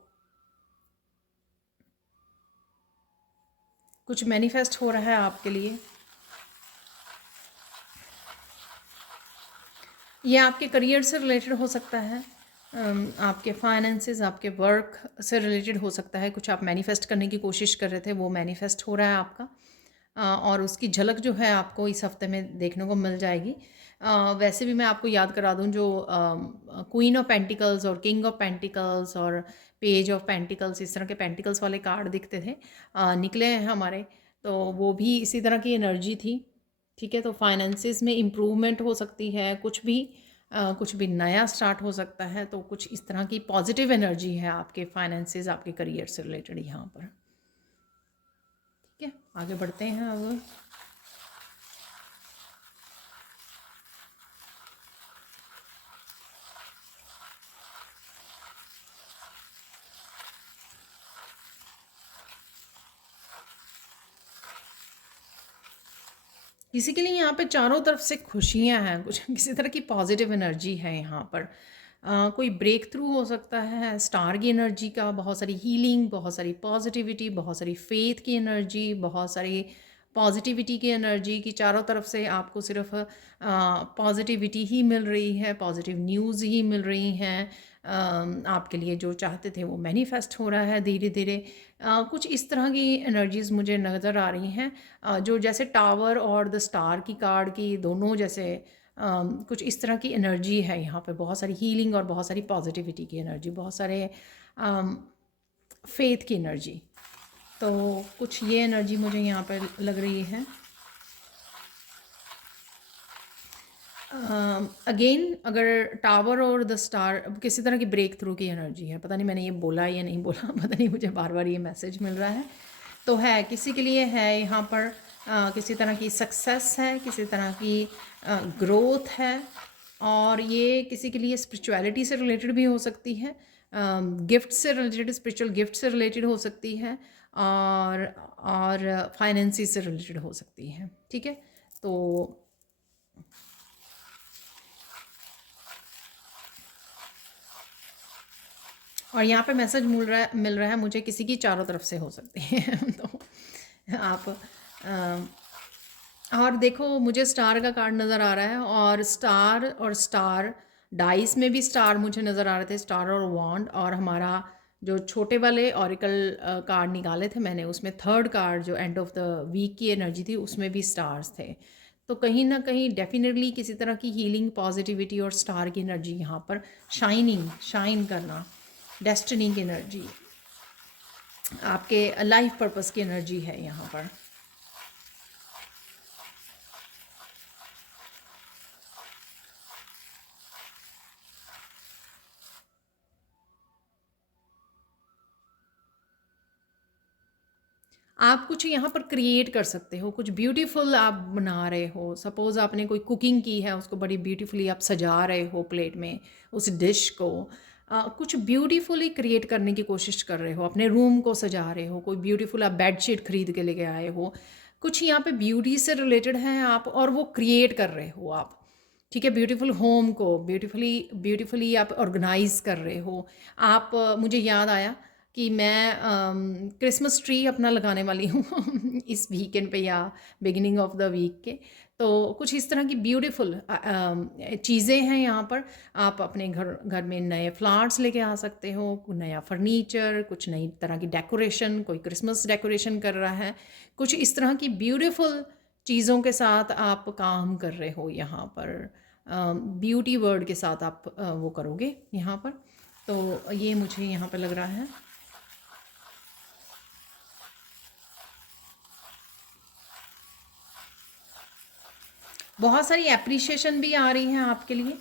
कुछ मैनिफेस्ट हो रहा है आपके लिए। ये आपके करियर से रिलेटेड हो सकता है, आपके फाइनेंसेस, आपके वर्क से रिलेटेड हो सकता है। कुछ आप मैनिफेस्ट करने की कोशिश कर रहे थे, वो मैनिफेस्ट हो रहा है आपका। और उसकी झलक जो है आपको इस हफ्ते में देखने को मिल जाएगी। वैसे भी मैं आपको याद करा दूं, जो क्वीन ऑफ पेंटिकल्स और किंग ऑफ पेंटिकल्स और पेज ऑफ पेंटिकल्स, इस तरह के पेंटिकल्स वाले कार्ड दिखते थे, निकले हैं हमारे, तो वो भी इसी तरह की एनर्जी थी। ठीक है, तो फाइनेंसिस में इम्प्रूवमेंट हो सकती है, कुछ भी नया स्टार्ट हो सकता है। तो कुछ इस तरह की पॉजिटिव एनर्जी है आपके फाइनेंसिस, आपके करियर से रिलेटेड यहाँ पर। ठीक है, आगे बढ़ते हैं अब। किसी के लिए यहाँ पे चारों तरफ से खुशियाँ हैं, कुछ किसी तरह की पॉजिटिव एनर्जी है यहाँ पर। कोई ब्रेक थ्रू हो सकता है स्टार की एनर्जी का, बहुत सारी हीलिंग, बहुत सारी पॉजिटिविटी, बहुत सारी फेथ की एनर्जी, बहुत सारी पॉजिटिविटी की एनर्जी की चारों तरफ से आपको सिर्फ पॉजिटिविटी ही मिल रही है, पॉजिटिव न्यूज़ ही मिल रही हैं। आपके लिए जो चाहते थे वो मैनिफेस्ट हो रहा है धीरे धीरे। कुछ इस तरह की एनर्जीज़ मुझे नज़र आ रही हैं, जो जैसे टावर और द स्टार की कार्ड की दोनों जैसे कुछ इस तरह की एनर्जी है यहाँ पे। बहुत सारी हीलिंग और बहुत सारी पॉजिटिविटी की एनर्जी, बहुत सारे फेथ की एनर्जी। तो कुछ ये एनर्जी मुझे यहाँ पे लग रही है। अगेन अगर टावर और द स्टार किसी तरह की ब्रेक थ्रू की एनर्जी है, पता नहीं मैंने ये बोला या नहीं बोला, पता नहीं, मुझे बार बार ये मैसेज मिल रहा है। तो है किसी के लिए है यहाँ पर, किसी तरह की सक्सेस है, किसी तरह की ग्रोथ है, और ये किसी के लिए स्पिरिचुअलिटी से रिलेटेड भी हो सकती है, गिफ्ट से रिलेटेड, स्पिरिचुअल गिफ्ट से रिलेटेड हो सकती है, और फाइनेंसिस से रिलेटेड हो सकती है। ठीक है, तो और यहाँ पे मैसेज मिल रहा है मुझे, किसी की चारों तरफ से हो सकती है। तो आप और देखो, मुझे स्टार का कार्ड नज़र आ रहा है, और स्टार डाइस में भी स्टार मुझे नज़र आ रहे थे, स्टार और वॉन्ड। और हमारा जो छोटे वाले ऑरिकल कार्ड निकाले थे मैंने, उसमें थर्ड कार्ड जो एंड ऑफ द वीक की एनर्जी थी, उसमें भी स्टार्स थे। तो कहीं ना कहीं डेफिनेटली किसी तरह की हीलिंग, पॉजिटिविटी और स्टार की एनर्जी यहाँ पर, शाइन करना, डेस्टिनी की एनर्जी, आपके लाइफ पर्पस की एनर्जी है यहाँ पर। आप कुछ यहाँ पर क्रिएट कर सकते हो, कुछ ब्यूटीफुल आप बना रहे हो। सपोज़ आपने कोई कुकिंग की है, उसको बड़ी ब्यूटीफुली आप सजा रहे हो प्लेट में, उस डिश को कुछ ब्यूटीफुली क्रिएट करने की कोशिश कर रहे हो, अपने रूम को सजा रहे हो, कोई ब्यूटीफुल आप बेडशीट खरीद के लेके आए हो, कुछ यहाँ पे ब्यूटी से रिलेटेड है आप, और वो क्रिएट कर रहे हो आप। ठीक है, ब्यूटीफुल होम को ब्यूटीफुली आप ऑर्गेनाइज कर रहे हो आप। मुझे याद आया कि मैं क्रिसमस ट्री अपना लगाने वाली हूँ इस वीकेंड पे या बिगिनिंग ऑफ द वीक के। तो कुछ इस तरह की ब्यूटीफुल चीज़ें हैं यहाँ पर। आप अपने घर में नए फ्लावर्स लेके आ सकते हो, नया फर्नीचर, कुछ नई तरह की डेकोरेशन, कोई क्रिसमस डेकोरेशन कर रहा है, कुछ इस तरह की ब्यूटीफुल चीज़ों के साथ आप काम कर रहे हो यहाँ पर। ब्यूटी वर्ड के साथ आप वो करोगे यहाँ पर। तो ये मुझे यहाँ पर लग रहा है। बहुत सारी एप्रिशिएशन भी आ रही हैं आपके लिए।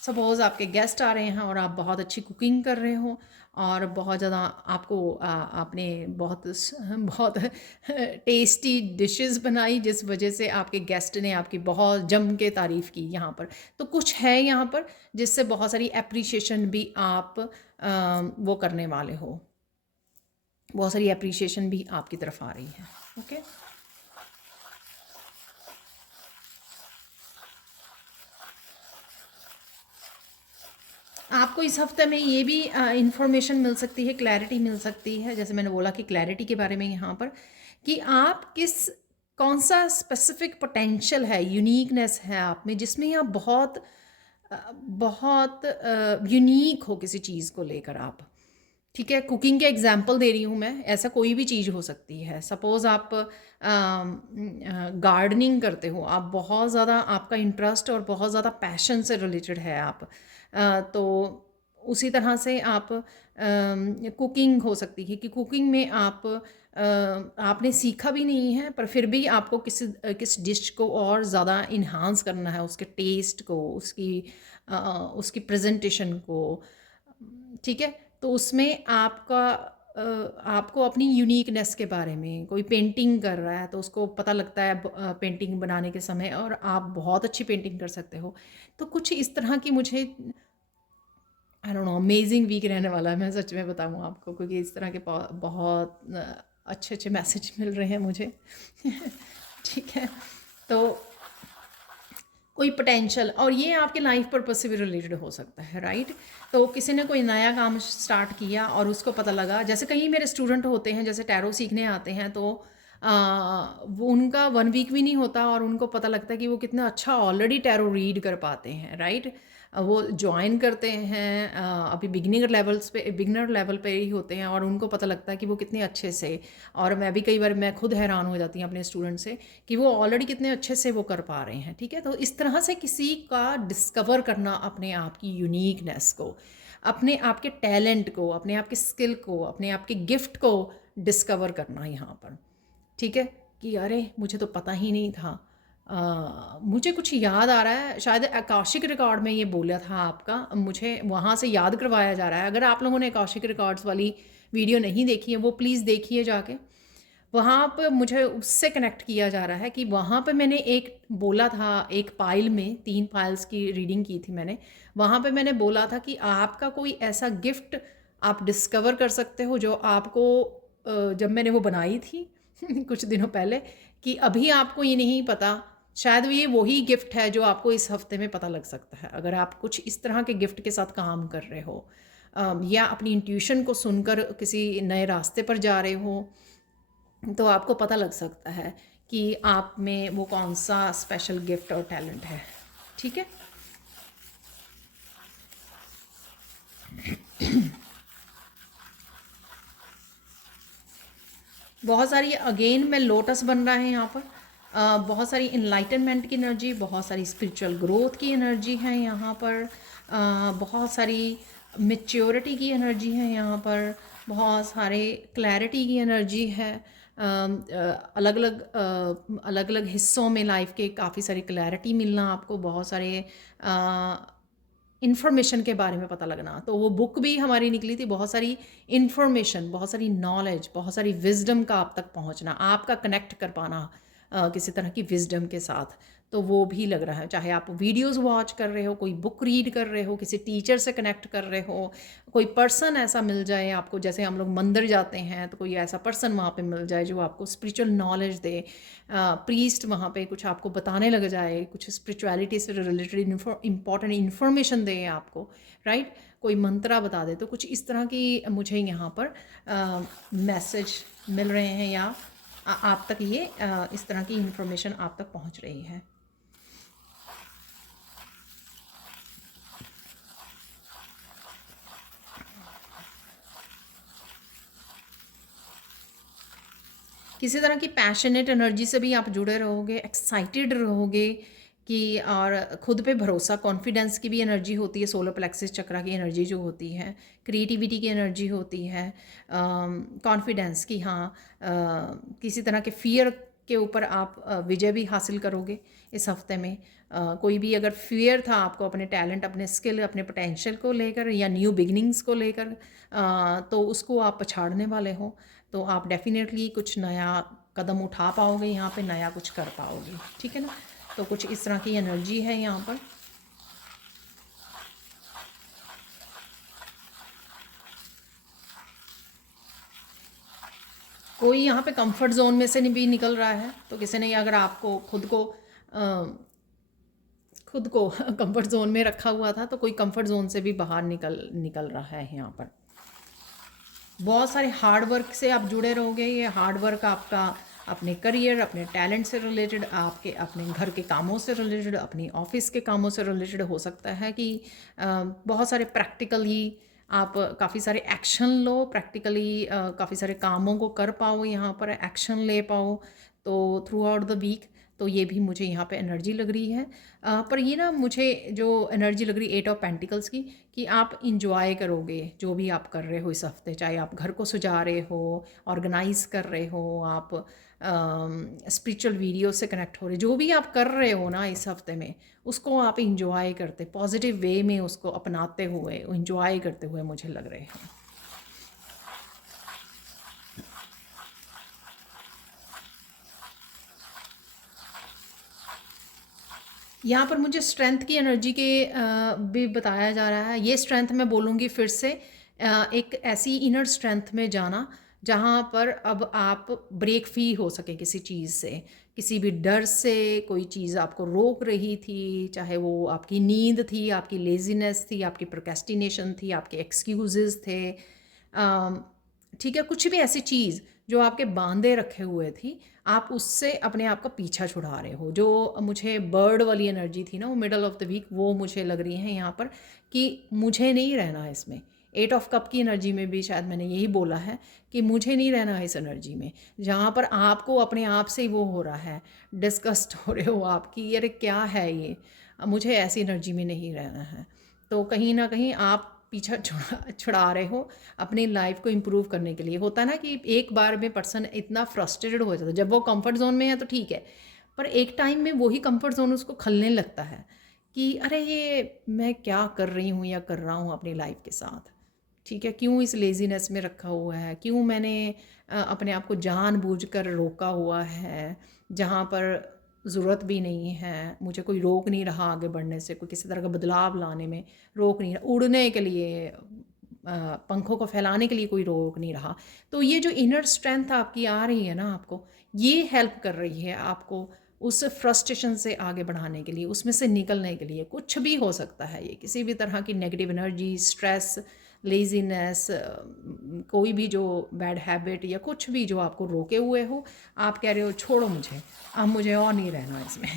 सपोज़ आपके गेस्ट आ रहे हैं और आप बहुत अच्छी कुकिंग कर रहे हो और बहुत ज़्यादा आपको आपने बहुत टेस्टी डिशेस बनाई जिस वजह से आपके गेस्ट ने आपकी बहुत जम के तारीफ़ की यहाँ पर। तो कुछ है यहाँ पर जिससे बहुत सारी एप्रिसिएशन भी आप वो करने वाले हो, बहुत सारी एप्रिसिएशन भी आपकी तरफ आ रही है। ओके, आपको इस हफ्ते में ये भी इंफॉर्मेशन मिल सकती है, क्लैरिटी मिल सकती है, जैसे मैंने बोला कि क्लैरिटी के बारे में यहाँ पर, कि आप कौन सा स्पेसिफिक पोटेंशियल है, यूनिकनेस है आप में, जिसमें आप बहुत यूनिक हो किसी चीज़ को लेकर आप। ठीक है, कुकिंग के एग्जांपल दे रही हूँ मैं, ऐसा कोई भी चीज़ हो सकती है। सपोज़ आप गार्डनिंग करते हो, आप बहुत ज़्यादा, आपका इंटरेस्ट और बहुत ज़्यादा पैशन से रिलेटेड है आप, तो उसी तरह से आप कुकिंग हो सकती है कि कुकिंग में आपने सीखा भी नहीं है पर फिर भी आपको किस डिश को और ज़्यादा इन्हांस करना है, उसके टेस्ट को, उसकी प्रेजेंटेशन को। ठीक है, तो उसमें आपको अपनी यूनिकनेस के बारे में, कोई पेंटिंग कर रहा है तो उसको पता लगता है पेंटिंग बनाने के समय, और आप बहुत अच्छी पेंटिंग कर सकते हो। तो कुछ इस तरह की मुझे, I don't know, amazing week रहने वाला है, मैं सच में बताऊँ आपको, क्योंकि इस तरह के बहुत अच्छे अच्छे मैसेज मिल रहे हैं मुझे। ठीक है, तो कोई पोटेंशियल, और ये आपके लाइफ पर्पज से भी रिलेटेड हो सकता है, राइट। तो किसी ने कोई नया काम स्टार्ट किया और उसको पता लगा, जैसे कई मेरे स्टूडेंट होते हैं जैसे टैरो सीखने आते हैं, तो वो उनका 1 वीक भी नहीं होता और उनको पता लगता है कि वो कितना अच्छा ऑलरेडी टैरो रीड कर पाते हैं, राइट। वो ज्वाइन करते हैं, अभी बिगिनर लेवल पे ही होते हैं और उनको पता लगता है कि वो कितने अच्छे से, और मैं भी कई बार मैं खुद हैरान हो जाती हूँ अपने स्टूडेंट से कि वो ऑलरेडी कितने अच्छे से वो कर पा रहे हैं। ठीक है, तो इस तरह से किसी का डिस्कवर करना अपने आप की यूनिकनेस को, अपने आप के टैलेंट को, अपने आप के स्किल को, अपने आप के गिफ्ट को डिस्कवर करना यहाँ पर। ठीक है, कि अरे मुझे तो पता ही नहीं था, मुझे कुछ याद आ रहा है, शायद आकाशिक रिकॉर्ड में ये बोला था आपका, मुझे वहाँ से याद करवाया जा रहा है। अगर आप लोगों ने आकाशिक रिकॉर्ड्स वाली वीडियो नहीं देखी है वो प्लीज़ देखिए जाके, वहाँ पर मुझे उससे कनेक्ट किया जा रहा है कि वहाँ पे मैंने एक बोला था, एक पाइल में 3 पाइल्स की रीडिंग की थी मैंने, वहाँ पे मैंने बोला था कि आपका कोई ऐसा गिफ्ट आप डिस्कवर कर सकते हो जो आपको जब मैंने वो बनाई थी कुछ दिनों पहले, कि अभी आपको ये नहीं पता, शायद ये वही गिफ्ट है जो आपको इस हफ्ते में पता लग सकता है, अगर आप कुछ इस तरह के गिफ्ट के साथ काम कर रहे हो, या अपनी इंट्यूशन को सुनकर किसी नए रास्ते पर जा रहे हो, तो आपको पता लग सकता है कि आप में वो कौन सा स्पेशल गिफ्ट और टैलेंट है। ठीक है, बहुत सारी, अगेन मैं लोटस बन रहा है यहाँ पर, बहुत सारी इनलाइटनमेंट की एनर्जी, बहुत सारी स्पिरिचुअल ग्रोथ की एनर्जी है यहाँ पर, बहुत सारी मेच्योरिटी की एनर्जी है यहाँ पर, बहुत सारे क्लैरिटी की एनर्जी है, अलग अलग हिस्सों में लाइफ के काफ़ी सारी क्लैरिटी मिलना आपको, बहुत सारे इन्फॉर्मेशन के बारे में पता लगना। तो वो बुक भी हमारी निकली थी, बहुत सारी इन्फॉर्मेशन, बहुत सारी नॉलेज, बहुत सारी विजडम का आप तक पहुंचना, आपका कनेक्ट कर पाना किसी तरह की विजडम के साथ, तो वो भी लग रहा है। चाहे आप वीडियोस वॉच कर रहे हो, कोई बुक रीड कर रहे हो, किसी टीचर से कनेक्ट कर रहे हो, कोई पर्सन ऐसा मिल जाए आपको, जैसे हम लोग मंदिर जाते हैं तो कोई ऐसा पर्सन वहाँ पे मिल जाए जो आपको स्पिरिचुअल नॉलेज दे, प्रीस्ट वहाँ पे कुछ आपको बताने लग जाए, कुछ स्पिरिचुअलिटी से रिलेटेड इंपॉर्टेंट इन्फॉर्मेशन दे आपको, राइट, कोई मंत्रा बता दे, तो कुछ इस तरह की मुझे यहाँ पर मैसेज मिल रहे हैं, या आप तक ये इस तरह की इन्फॉर्मेशन आप तक पहुँच रही है। किसी तरह की पैशनेट एनर्जी से भी आप जुड़े रहोगे, एक्साइटेड रहोगे कि, और खुद पे भरोसा, कॉन्फिडेंस की भी एनर्जी होती है, सोलर प्लेक्सिस चक्रा की एनर्जी जो होती है, क्रिएटिविटी की एनर्जी होती है, कॉन्फिडेंस की, हाँ, किसी तरह के फियर के ऊपर आप विजय भी हासिल करोगे इस हफ्ते में। कोई भी अगर फियर था आपको अपने टैलेंट, अपने स्किल, अपने पोटेंशियल को लेकर या न्यू बिगनिंग्स को लेकर, तो उसको आप पछाड़ने वाले हो। तो आप डेफिनेटली कुछ नया कदम उठा पाओगे, यहाँ पे नया कुछ कर पाओगे, ठीक है ना। तो कुछ इस तरह की एनर्जी है यहाँ पर। कोई यहाँ पे कंफर्ट जोन में से भी निकल रहा है, तो किसी ने अगर आपको खुद को कंफर्ट जोन में रखा हुआ था, तो कोई कंफर्ट जोन से भी बाहर निकल रहा है यहाँ पर। बहुत सारे हार्ड वर्क से आप जुड़े रहोगे। ये हार्ड वर्क आपका अपने करियर, अपने टैलेंट से रिलेटेड, आपके अपने घर के कामों से रिलेटेड, अपनी ऑफिस के कामों से रिलेटेड हो सकता है कि बहुत सारे प्रैक्टिकली आप काफ़ी सारे एक्शन लो, प्रैक्टिकली काफ़ी सारे कामों को कर पाओ, यहाँ पर एक्शन ले पाओ। तो थ्रू आउट द वीक तो ये भी मुझे यहाँ पे एनर्जी लग रही है। पर ये ना मुझे जो एनर्जी लग रही है 8 ऑफ पेंटिकल्स की, कि आप इंजॉय करोगे जो भी आप कर रहे हो इस हफ्ते। चाहे आप घर को सजा रहे हो, ऑर्गेनाइज कर रहे हो, आप स्पिरिचुअल वीडियो से कनेक्ट हो रहे, जो भी आप कर रहे हो ना इस हफ्ते में, उसको आप इंजॉय करते, पॉजिटिव वे में उसको अपनाते हुए, इंजॉय करते हुए मुझे लग रहे हैं। यहाँ पर मुझे स्ट्रेंथ की एनर्जी के भी बताया जा रहा है। ये स्ट्रेंथ मैं बोलूँगी फिर से, एक ऐसी इनर स्ट्रेंथ में जाना जहाँ पर अब आप ब्रेक फ्री हो सके किसी चीज़ से, किसी भी डर से। कोई चीज़ आपको रोक रही थी, चाहे वो आपकी नींद थी, आपकी लेजीनेस थी, आपकी प्रोक्रेस्टिनेशन थी, आपके एक्सक्यूजेस थे, ठीक है, कुछ भी ऐसी चीज़ जो आपके बांधे रखे हुए थी, आप उससे अपने आप का पीछा छुड़ा रहे हो। जो मुझे बर्ड वाली एनर्जी थी ना, वो मिडल ऑफ द वीक, वो मुझे लग रही है यहाँ पर कि मुझे नहीं रहना है इसमें। 8 ऑफ कप की एनर्जी में भी शायद मैंने यही बोला है कि मुझे नहीं रहना है इस एनर्जी में, जहाँ पर आपको अपने आप से ही वो हो रहा है, डिस्कस्ट हो रहे हो आप कि यार क्या है ये, मुझे ऐसी एनर्जी में नहीं रहना है। तो कहीं ना कहीं आप पीछा छुड़ा रहे हो अपनी लाइफ को इम्प्रूव करने के लिए। होता है ना कि एक बार में पर्सन इतना फ्रस्ट्रेटेड हो जाता है, जब वो कंफर्ट जोन में है तो ठीक है, पर एक टाइम में वही कंफर्ट जोन उसको खलने लगता है कि अरे ये मैं क्या कर रही हूँ या कर रहा हूँ अपनी लाइफ के साथ, ठीक है, क्यों इस लेजीनेस में रखा हुआ है, क्यों मैंने अपने आप को जानबूझकर रोका हुआ है जहाँ पर ज़रूरत भी नहीं है। मुझे कोई रोक नहीं रहा आगे बढ़ने से, कोई किसी तरह का बदलाव लाने में रोक नहीं रहा, उड़ने के लिए पंखों को फैलाने के लिए कोई रोक नहीं रहा। तो ये जो इनर स्ट्रेंथ आपकी आ रही है ना आपको, ये हेल्प कर रही है आपको उस फ्रस्ट्रेशन से आगे बढ़ाने के लिए, उसमें से निकलने के लिए। कुछ भी हो सकता है ये, किसी भी तरह की नेगेटिव एनर्जी, स्ट्रेस, लेजीनेस, कोई भी जो बैड हैबिट या कुछ भी जो आपको रोके हुए हो, आप कह रहे हो छोड़ो मुझे, अब मुझे और नहीं रहना इसमें।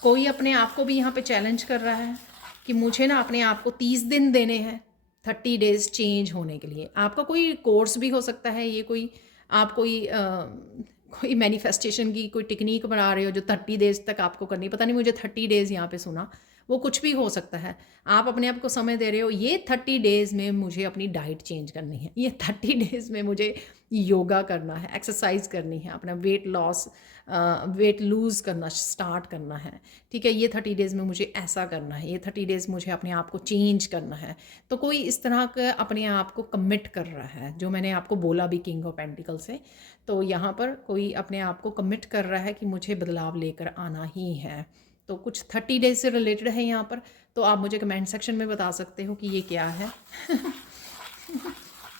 कोई अपने आप को भी यहाँ पे चैलेंज कर रहा है कि मुझे ना अपने आप को 30 दिन देने हैं, 30 डेज चेंज होने के लिए। आपका कोई कोर्स भी हो सकता है ये, कोई आप कोई मैनिफेस्टेशन की कोई टेक्निक बना रहे हो जो 30 डेज तक आपको करनी, पता नहीं मुझे 30 डेज यहाँ पे सुना, वो कुछ भी हो सकता है। आप अपने आप को समय दे रहे हो, ये 30 डेज़ में मुझे अपनी डाइट चेंज करनी है, ये 30 डेज़ में मुझे योगा करना है, एक्सरसाइज करनी है, अपना वेट लूज़ करना स्टार्ट करना है, ठीक है, ये 30 डेज़ में मुझे ऐसा करना है, ये 30 डेज़ मुझे अपने आप को चेंज करना है। तो कोई इस तरह का अपने आप को कमिट कर रहा है, जो मैंने आपको बोला भी किंग ऑफ पेंटिकल से। तो यहाँ पर कोई अपने आप को कमिट कर रहा है कि मुझे बदलाव लेकर आना ही है। तो कुछ 30 डेज से रिलेटेड है यहाँ पर, तो आप मुझे कमेंट सेक्शन में बता सकते हो कि ये क्या है।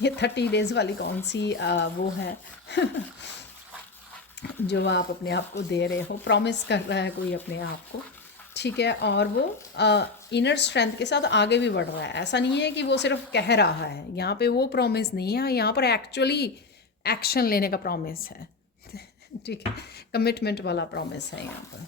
ये 30 डेज़ वाली कौन सी वो है जो आप अपने आप को दे रहे हो, प्रॉमिस कर रहा है कोई अपने आप को, ठीक है, और वो इनर स्ट्रेंथ के साथ आगे भी बढ़ रहा है। ऐसा नहीं है कि वो सिर्फ कह रहा है, यहाँ पे वो प्रॉमिस नहीं है, यहाँ पर एक्चुअली एक्शन लेने का प्रॉमिस है। ठीक है, कमिटमेंट वाला प्रॉमिस है यहाँ पर।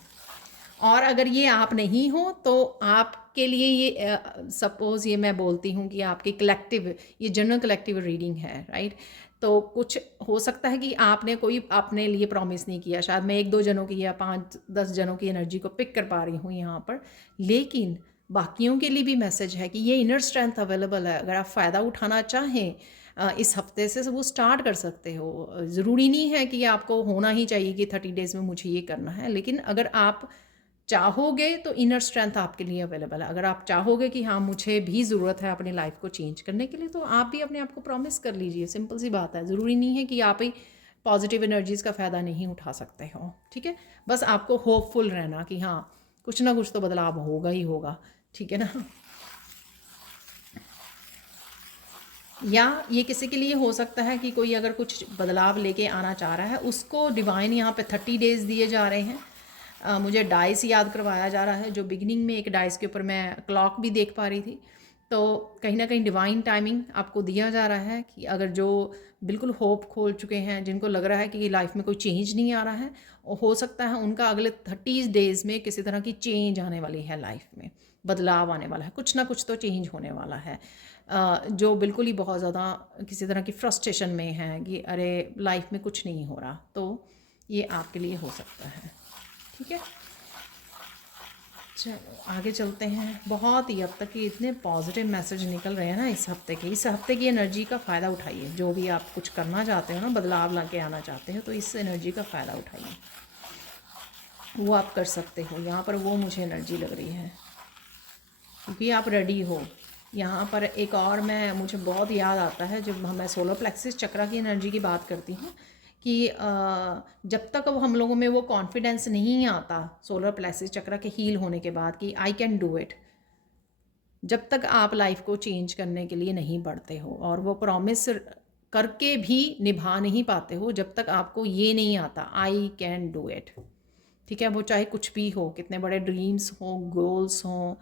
और अगर ये आप नहीं हो तो आपके लिए ये सपोज़ ये मैं बोलती हूँ कि आपकी कलेक्टिव, ये जनरल कलेक्टिव रीडिंग है, राइट। तो कुछ हो सकता है कि आपने कोई अपने लिए प्रॉमिस नहीं किया, शायद मैं 1-2 जनों की या 5-10 जनों की एनर्जी को पिक कर पा रही हूँ यहाँ पर, लेकिन बाकियों के लिए भी मैसेज है कि ये इनर स्ट्रेंथ अवेलेबल है। अगर आप फ़ायदा उठाना चाहें इस हफ्ते से वो स्टार्ट कर सकते हो। ज़रूरी नहीं है कि आपको होना ही चाहिए कि 30 डेज़ में मुझे ये करना है, लेकिन अगर आप चाहोगे तो इनर स्ट्रेंथ आपके लिए अवेलेबल है। अगर आप चाहोगे कि हाँ मुझे भी ज़रूरत है अपनी लाइफ को चेंज करने के लिए, तो आप भी अपने आप को प्रॉमिस कर लीजिए। सिंपल सी बात है। ज़रूरी नहीं है कि आप ही पॉजिटिव एनर्जीज़ का फ़ायदा नहीं उठा सकते हो। ठीक है, बस आपको होपफुल रहना कि हाँ कुछ ना कुछ तो बदलाव होगा ही होगा। ठीक है ना। या ये किसी के लिए हो सकता है कि कोई अगर कुछ बदलाव लेके आना चाह रहा है, उसको डिवाइन यहाँ पे 30 डेज़ दिए जा रहे हैं। मुझे डाइस याद करवाया जा रहा है, जो बिगिनिंग में एक डाइस के ऊपर मैं क्लॉक भी देख पा रही थी। तो कहीं ना कहीं डिवाइन टाइमिंग आपको दिया जा रहा है कि अगर जो बिल्कुल होप खोल चुके हैं, जिनको लग रहा है कि लाइफ में कोई चेंज नहीं आ रहा है, हो सकता है उनका अगले 30 डेज़ में किसी तरह की चेंज आने वाली है। लाइफ में बदलाव आने वाला है, कुछ ना कुछ तो चेंज होने वाला है। जो बिल्कुल ही बहुत ज़्यादा किसी तरह की फ्रस्ट्रेशन में है कि अरे लाइफ में कुछ नहीं हो रहा, तो ये आपके लिए हो सकता है। ठीक है, चलो आगे चलते हैं। बहुत ही अब तक ये इतने पॉजिटिव मैसेज निकल रहे हैं ना इस हफ्ते की एनर्जी का फ़ायदा उठाइए। जो भी आप कुछ करना चाहते हो ना, बदलाव ला के आना चाहते हो, तो इस एनर्जी का फ़ायदा उठाइए। वो आप कर सकते हो। यहाँ पर वो मुझे एनर्जी लग रही है क्योंकि आप रेडी हो। यहाँ पर एक और मुझे बहुत याद आता है जब मैं सोलर प्लेक्सिस चक्रा की एनर्जी की बात करती हूँ कि जब तक अब हम लोगों में वो कॉन्फिडेंस नहीं आता सोलर प्लेक्सिस चक्रा के हील होने के बाद कि आई कैन डू इट, जब तक आप लाइफ को चेंज करने के लिए नहीं बढ़ते हो और वो प्रॉमिस करके भी निभा नहीं पाते हो, जब तक आपको ये नहीं आता आई कैन डू इट। ठीक है, वो चाहे कुछ भी हो, कितने बड़े ड्रीम्स हों, गोल्स हों,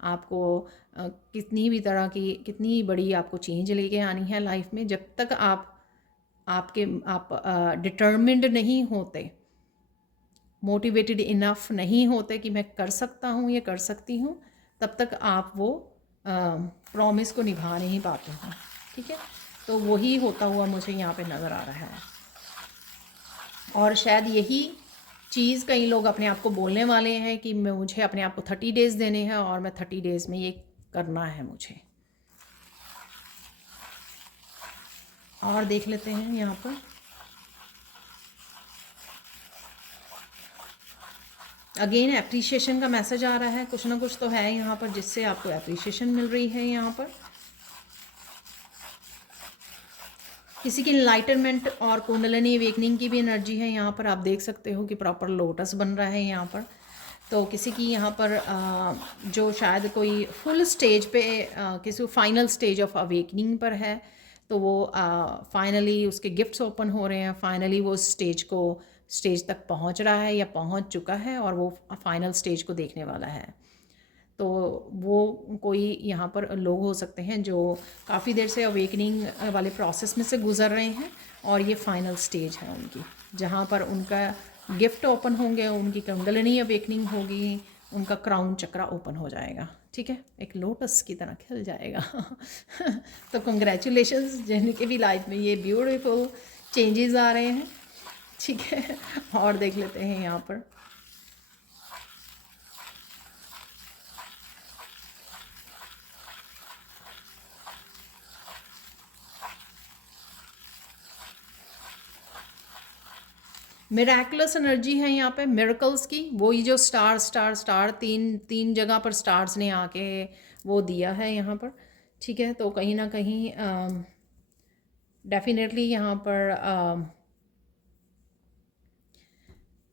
आपको कितनी भी तरह की कितनी बड़ी आपको चेंज लेके आनी है लाइफ में, जब तक आप डिटर्मिन्ड नहीं होते, मोटिवेटेड इनफ नहीं होते कि मैं कर सकता हूँ, ये कर सकती हूँ, तब तक आप वो प्रॉमिस को निभा नहीं पाते हैं। ठीक है, तो वही होता हुआ मुझे यहाँ पे नज़र आ रहा है। और शायद यही चीज़ कई लोग अपने आप को बोलने वाले हैं कि मुझे अपने आप को 30 डेज़ देने हैं और मैं 30 डेज़ में ये करना है मुझे। और देख लेते हैं यहाँ पर अगेन एप्रिसिएशन का मैसेज आ रहा है। कुछ ना कुछ तो है यहाँ पर जिससे आपको एप्रिसिएशन मिल रही है। यहाँ पर किसी की इनलाइटनमेंट और कुंडलिनी अवेकनिंग की भी एनर्जी है। यहाँ पर आप देख सकते हो कि प्रॉपर लोटस बन रहा है यहाँ पर। तो किसी की यहाँ पर जो शायद कोई फुल स्टेज पे किसी फाइनल स्टेज ऑफ अवेकनिंग पर है, तो वो फाइनली उसके गिफ्ट्स ओपन हो रहे हैं। फाइनली वो स्टेज तक पहुँच रहा है या पहुँच चुका है और वो फाइनल स्टेज को देखने वाला है। तो वो कोई यहाँ पर लोग हो सकते हैं जो काफ़ी देर से अवेकनिंग वाले प्रोसेस में से गुज़र रहे हैं और ये फाइनल स्टेज है उनकी, जहाँ पर उनका गिफ्ट ओपन होंगे, उनकी कुंडलिनी अवेकनिंग होगी, उनका क्राउन चक्रा ओपन हो जाएगा। ठीक है, एक लोटस की तरह खिल जाएगा। तो कंग्रेचुलेशंस जिनके भी लाइफ में ये ब्यूटीफुल चेंजेस आ रहे हैं। ठीक है, और देख लेते हैं यहाँ पर मिराकुलस एनर्जी है यहाँ पे मिरेकल्स की। वही जो स्टार तीन जगह पर स्टार्स ने आके वो दिया है यहाँ पर। ठीक है, तो कहीं ना कहीं डेफिनेटली यहाँ पर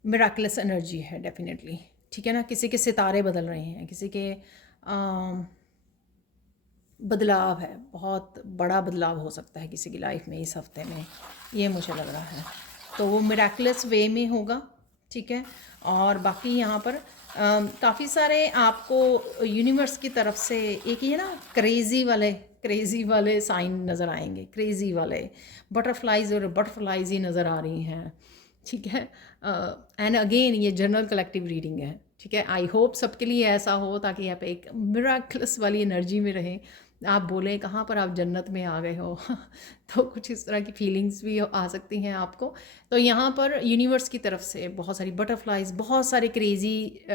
मिराकुलस एनर्जी है डेफिनेटली। ठीक है ना, किसी के सितारे बदल रहे हैं, किसी के बदलाव है, बहुत बड़ा बदलाव हो सकता है किसी की लाइफ में इस हफ्ते में, ये मुझे लग रहा है। तो वो मिराकुलस वे में होगा। ठीक है, और बाकी यहाँ पर काफ़ी सारे आपको यूनिवर्स की तरफ से एक ये ना क्रेज़ी वाले साइन नज़र आएंगे। क्रेज़ी वाले बटरफ्लाइज ही नज़र आ रही हैं। ठीक है, एंड अगेन ये जनरल कलेक्टिव रीडिंग है। ठीक है, आई होप सबके लिए ऐसा हो ताकि आप एक मिराकुलस वाली एनर्जी में रहें, आप बोलें कहाँ पर आप जन्नत में आ गए हो। तो कुछ इस तरह की फीलिंग्स भी आ सकती हैं आपको। तो यहाँ पर यूनिवर्स की तरफ से बहुत सारी बटरफ्लाइज, बहुत सारे क्रेज़ी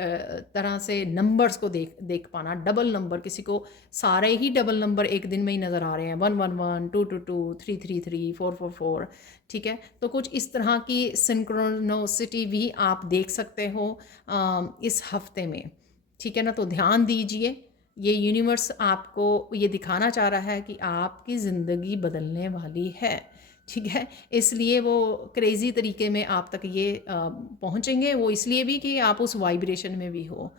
तरह से नंबर्स को देख देख पाना, डबल नंबर, किसी को सारे ही डबल नंबर एक दिन में ही नज़र आ रहे हैं, 111, 222, 333, 444, ठीक है। तो कुछ इस तरह की सिंक्रोनोसिटी भी आप देख सकते हो इस हफ्ते में, ठीक है ना। तो ध्यान दीजिए, ये यूनिवर्स आपको ये दिखाना चाह रहा है कि आपकी ज़िंदगी बदलने वाली है, ठीक है। इसलिए वो क्रेज़ी तरीके में आप तक ये पहुँचेंगे, वो इसलिए भी कि आप उस वाइब्रेशन में भी हो,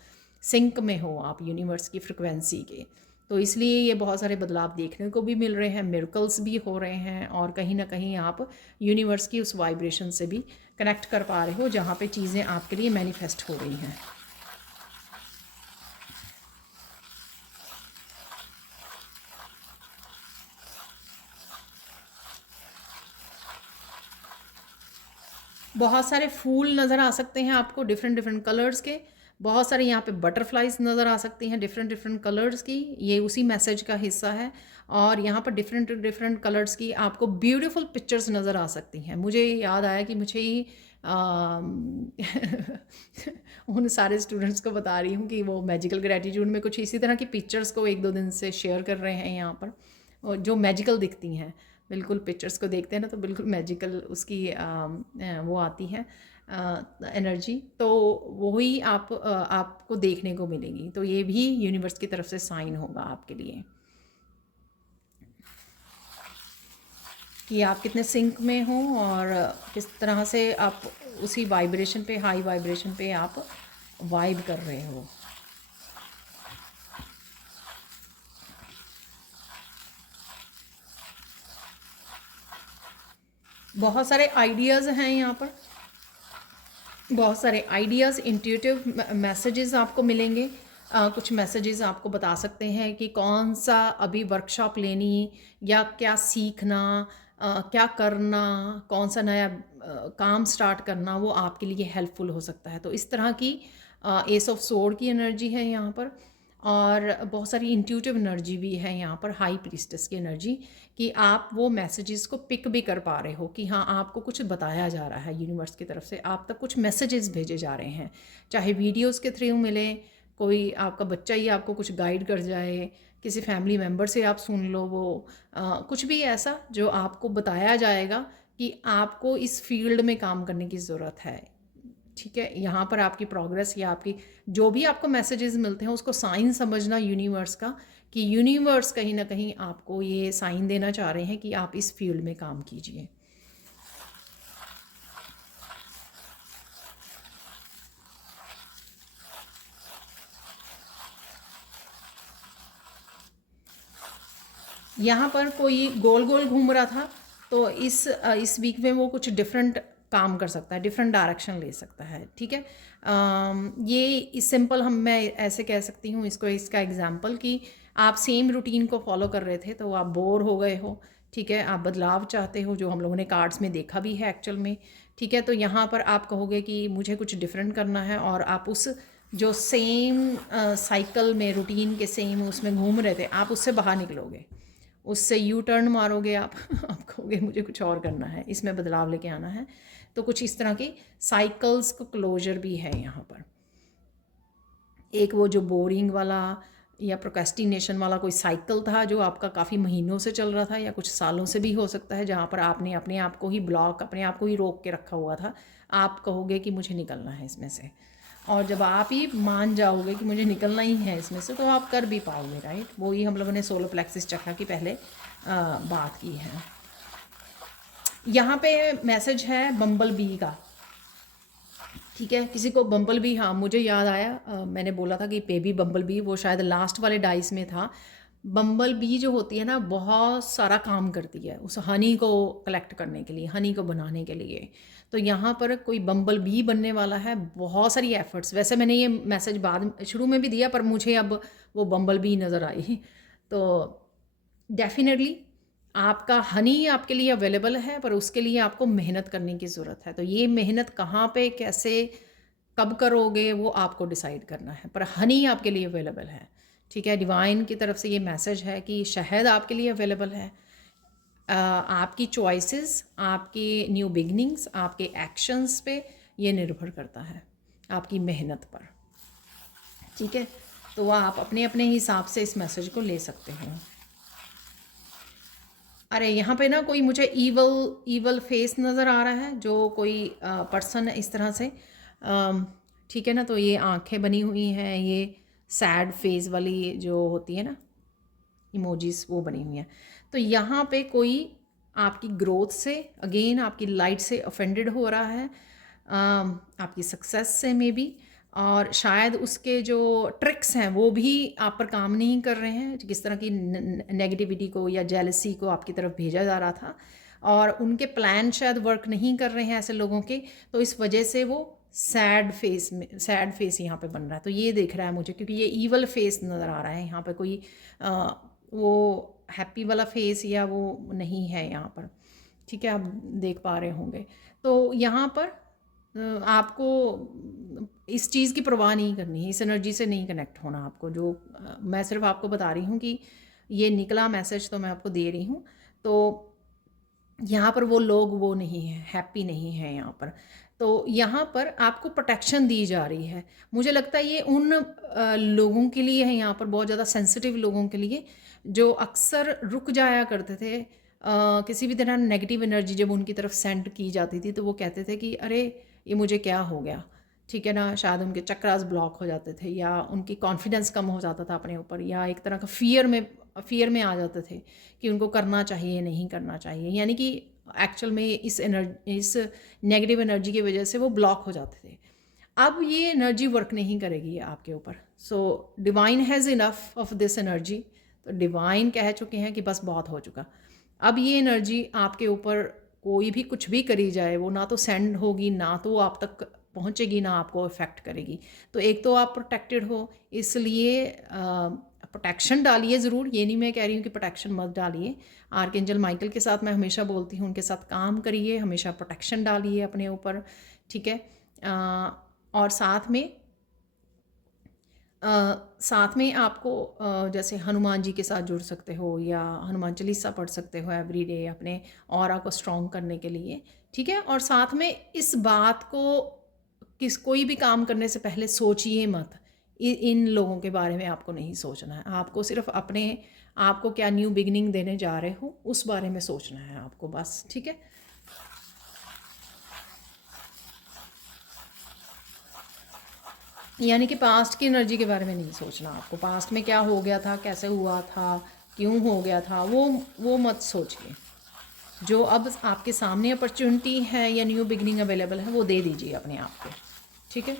सिंक में हो आप यूनिवर्स की फ्रिक्वेंसी के। तो इसलिए ये बहुत सारे बदलाव देखने को भी मिल रहे हैं, मिरेकल्स भी हो रहे हैं, और कहीं ना कहीं आप यूनिवर्स की उस वाइब्रेशन से भी कनेक्ट कर पा रहे हो जहाँ पे चीज़ें आपके लिए मैनिफेस्ट हो रही हैं। बहुत सारे फूल नज़र आ सकते हैं आपको डिफरेंट डिफरेंट कलर्स के। बहुत सारे यहाँ पे बटरफ्लाइज नज़र आ सकती हैं डिफरेंट डिफरेंट कलर्स की, ये उसी मैसेज का हिस्सा है। और यहाँ पर डिफरेंट डिफरेंट कलर्स की आपको ब्यूटीफुल पिक्चर्स नज़र आ सकती हैं। मुझे याद आया कि मुझे ही उन सारे स्टूडेंट्स को बता रही हूँ कि वो मैजिकल ग्रेटिट्यूड में कुछ इसी तरह की पिक्चर्स को एक दो दिन से शेयर कर रहे हैं यहाँ पर, और जो मैजिकल दिखती हैं। बिल्कुल पिक्चर्स को देखते हैं ना तो बिल्कुल मैजिकल उसकी वो आती है एनर्जी, तो वही आपको देखने को मिलेगी। तो ये भी यूनिवर्स की तरफ से साइन होगा आपके लिए कि आप कितने सिंक में हो और किस तरह से आप उसी वाइब्रेशन पे, हाई वाइब्रेशन पे आप वाइब कर रहे हो। बहुत सारे आइडियाज़ हैं यहाँ पर, बहुत सारे आइडियाज़, इंट्यूटिव मैसेजेस आपको मिलेंगे। कुछ मैसेजेस आपको बता सकते हैं कि कौन सा अभी वर्कशॉप लेनी या क्या सीखना, क्या करना, कौन सा नया काम स्टार्ट करना वो आपके लिए हेल्पफुल हो सकता है। तो इस तरह की एस ऑफ सोर्ड की एनर्जी है यहाँ पर, और बहुत सारी इंट्यूटिव एनर्जी भी है यहाँ पर, हाई प्रीस्टेस की एनर्जी, कि आप वो मैसेजेस को पिक भी कर पा रहे हो कि हाँ आपको कुछ बताया जा रहा है यूनिवर्स की तरफ से, आप तक कुछ मैसेजेस भेजे जा रहे हैं, चाहे वीडियोस के थ्रू मिले, कोई आपका बच्चा ही आपको कुछ गाइड कर जाए, किसी फैमिली मेम्बर से आप सुन लो वो कुछ भी ऐसा जो आपको बताया जाएगा कि आपको इस फील्ड में काम करने की ज़रूरत है, ठीक है। यहाँ पर आपकी प्रोग्रेस या आपकी जो भी आपको मैसेजेस मिलते हैं उसको साइन समझना यूनिवर्स का, कि यूनिवर्स कहीं ना कहीं आपको ये साइन देना चाह रहे हैं कि आप इस फील्ड में काम कीजिए। यहाँ पर कोई गोल गोल घूम रहा था, तो इस वीक में वो कुछ डिफरेंट काम कर सकता है, डिफरेंट डायरेक्शन ले सकता है, ठीक है। ये सिंपल मैं ऐसे कह सकती हूँ इसको, इसका एग्जांपल कि आप सेम रूटीन को फॉलो कर रहे थे तो आप बोर हो गए हो, ठीक है, आप बदलाव चाहते हो, जो हम लोगों ने कार्ड्स में देखा भी है एक्चुअल में, ठीक है। तो यहाँ पर आप कहोगे कि मुझे कुछ डिफरेंट करना है, और आप उस जो सेम साइकिल में, रूटीन के सेम उसमें घूम रहे थे, आप उससे बाहर निकलोगे, उससे यू टर्न मारोगे आप आप कहोगे मुझे कुछ और करना है, इसमें बदलाव लेके आना है। तो कुछ इस तरह की साइकिल्स को क्लोजर भी है यहाँ पर। एक वो जो बोरिंग वाला या प्रोक्रेस्टिनेशन वाला कोई साइकिल था जो आपका काफ़ी महीनों से चल रहा था या कुछ सालों से भी हो सकता है, जहाँ पर आपने अपने आप को ही ब्लॉक, अपने आप को ही रोक के रखा हुआ था, आप कहोगे कि मुझे निकलना है इसमें से। और जब आप ही मान जाओगे कि मुझे निकलना ही है इसमें से, तो आप कर भी पाओगे, राइट। वो ही हम लोगों ने सोलर प्लेक्सिस चक्र की पहले बात की है। यहाँ पे मैसेज है बम्बल बी का, ठीक है। किसी को बम्बल बी, हाँ मुझे याद आया, मैंने बोला था कि बेबी बम्बल बी, वो शायद लास्ट वाले डाइस में था। बम्बल बी जो होती है ना, बहुत सारा काम करती है उस हनी को कलेक्ट करने के लिए, हनी को बनाने के लिए। तो यहाँ पर कोई बम्बल बी बनने वाला है, बहुत सारी एफर्ट्स। वैसे मैंने ये मैसेज बाद शुरू में भी दिया, पर मुझे अब वो बम्बल बी नज़र आई। तो डेफिनेटली आपका हनी आपके लिए अवेलेबल है, पर उसके लिए आपको मेहनत करने की ज़रूरत है। तो ये मेहनत कहाँ पे, कैसे, कब करोगे, वो आपको डिसाइड करना है, पर हनी आपके लिए अवेलेबल है, ठीक है, डिवाइन की तरफ से ये मैसेज है कि शहद आपके लिए अवेलेबल है। आपकी चॉइसेस, आपकी न्यू बिगनिंग्स, आपके एक्शंस पे ये निर्भर करता है, आपकी मेहनत पर। ठीक है, तो आप अपने अपने हिसाब से इस मैसेज को ले सकते हो। अरे यहाँ पे ना कोई मुझे ईवल फेस नज़र आ रहा है, जो कोई पर्सन इस तरह से, ठीक है ना। तो ये आंखें बनी हुई हैं, ये सैड फेस वाली जो होती है ना इमोजीज, वो बनी हुई हैं। तो यहाँ पे कोई आपकी ग्रोथ से, अगेन आपकी लाइट से ऑफेंडेड हो रहा है, आपकी सक्सेस से मे बी, और शायद उसके जो ट्रिक्स हैं वो भी आप पर काम नहीं कर रहे हैं। किस तरह की नेगेटिविटी को या जेलसी को आपकी तरफ भेजा जा रहा था, और उनके प्लान शायद वर्क नहीं कर रहे हैं ऐसे लोगों के, तो इस वजह से वो सैड फेस यहाँ पे बन रहा है। तो ये देख रहा है मुझे, क्योंकि ये ईवल फेस नज़र आ रहा है यहाँ पे, कोई वो हैप्पी वाला फेस या वो नहीं है यहाँ पर। ठीक है, आप देख पा रहे होंगे। तो यहाँ पर आपको इस चीज़ की परवाह नहीं करनी है, इस एनर्जी से नहीं कनेक्ट होना आपको। जो मैं सिर्फ आपको बता रही हूँ कि ये निकला मैसेज, तो मैं आपको दे रही हूँ। तो यहाँ पर वो लोग वो नहीं है, हैप्पी नहीं है यहाँ पर। तो यहाँ पर आपको प्रोटेक्शन दी जा रही है। मुझे लगता है ये उन लोगों के लिए है, यहाँ पर बहुत ज़्यादा सेंसिटिव लोगों के लिए, जो अक्सर रुक जाया करते थे किसी भी तरह नेगेटिव एनर्जी जब उनकी तरफ सेंड की जाती थी, तो वो कहते थे कि अरे ये मुझे क्या हो गया। ठीक है ना, शायद उनके चक्रास ब्लॉक हो जाते थे, या उनकी कॉन्फिडेंस कम हो जाता था अपने ऊपर, या एक तरह का फियर में आ जाते थे कि उनको करना चाहिए नहीं करना चाहिए, यानी कि एक्चुअल में इस नेगेटिव एनर्जी की वजह से वो ब्लॉक हो जाते थे। अब ये एनर्जी वर्क नहीं करेगी आपके ऊपर। So divine has enough of this energy. तो डिवाइन कह चुके हैं कि बस बहुत हो चुका। अब ये एनर्जी आपके ऊपर कोई भी कुछ भी करी जाए, वो ना तो सेंड होगी, ना तो आप तक पहुंचेगी, ना आपको इफ़ेक्ट करेगी। तो एक तो आप प्रोटेक्टेड हो, इसलिए प्रोटेक्शन डालिए ज़रूर। ये नहीं मैं कह रही हूँ कि प्रोटेक्शन मत डालिए। आर्कएंजल माइकल के साथ मैं हमेशा बोलती हूँ, उनके साथ काम करिए, हमेशा प्रोटेक्शन डालिए अपने ऊपर। ठीक है, और साथ में आपको जैसे हनुमान जी के साथ जुड़ सकते हो, या हनुमान चालीसा पढ़ सकते हो एवरीडे अपने ऑरा को स्ट्रॉन्ग करने के लिए। ठीक है, और साथ में इस बात को कोई भी काम करने से पहले सोचिए मत। इन लोगों के बारे में आपको नहीं सोचना है, आपको सिर्फ अपने आपको क्या न्यू बिगनिंग देने जा रहे हो उस बारे में सोचना है आपको, बस। ठीक है, यानी कि पास्ट की एनर्जी के बारे में नहीं सोचना आपको। पास्ट में क्या हो गया था, कैसे हुआ था, क्यों हो गया था, वो मत सोचिए। जो अब आपके सामने अपॉर्चुनिटी है या न्यू बिगनिंग अवेलेबल है, वो दे दीजिए अपने आप को। ठीक है,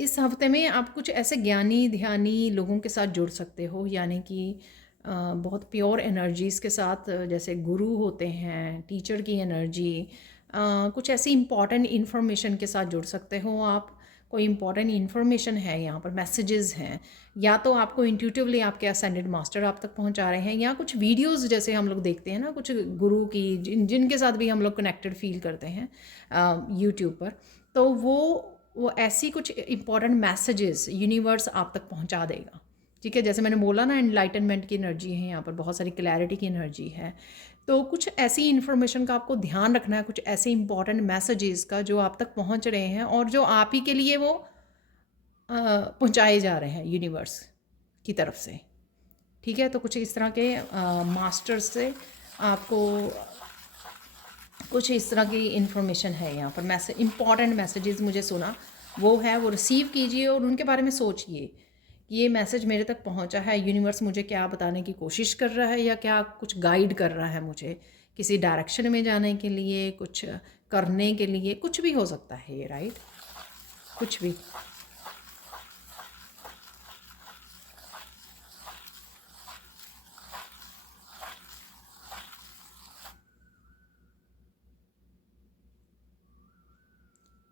इस हफ्ते में आप कुछ ऐसे ज्ञानी ध्यानी लोगों के साथ जुड़ सकते हो, यानी कि बहुत प्योर एनर्जीज़ के साथ, जैसे गुरु होते हैं, टीचर की एनर्जी, कुछ ऐसी इम्पॉर्टेंट इन्फॉर्मेशन के साथ जुड़ सकते हो आप। कोई इम्पॉर्टेंट इन्फॉर्मेशन है यहाँ पर, मैसेजेस हैं, या तो आपको इंट्यूटिवली आपके असेंडेड मास्टर आप तक पहुँचा रहे हैं, या कुछ वीडियोस जैसे हम लोग देखते हैं ना, कुछ गुरु की जिनके साथ भी हम लोग कनेक्टेड फील करते हैं यूट्यूब पर, तो वो ऐसी कुछ इंपॉर्टेंट मैसेजेस यूनिवर्स आप तक पहुंचा देगा। ठीक है, जैसे मैंने बोला ना, एनलाइटनमेंट की एनर्जी है यहाँ पर, बहुत सारी क्लैरिटी की एनर्जी है। तो कुछ ऐसी इन्फॉर्मेशन का आपको ध्यान रखना है, कुछ ऐसे इंपॉर्टेंट मैसेजेस का जो आप तक पहुंच रहे हैं और जो आप ही के लिए वो पहुंचाए जा रहे हैं यूनिवर्स की तरफ से। ठीक है, तो कुछ इस तरह के मास्टर्स से आपको कुछ इस तरह की इन्फॉर्मेशन है यहाँ पर, इंपॉर्टेंट मैसेजेस मुझे सुना वो है, वो रिसीव कीजिए और उनके बारे में सोचिए कि ये मैसेज मेरे तक पहुँचा है, यूनिवर्स मुझे क्या बताने की कोशिश कर रहा है, या क्या कुछ गाइड कर रहा है मुझे किसी डायरेक्शन में जाने के लिए, कुछ करने के लिए, कुछ भी हो सकता है ये, राइट, कुछ भी।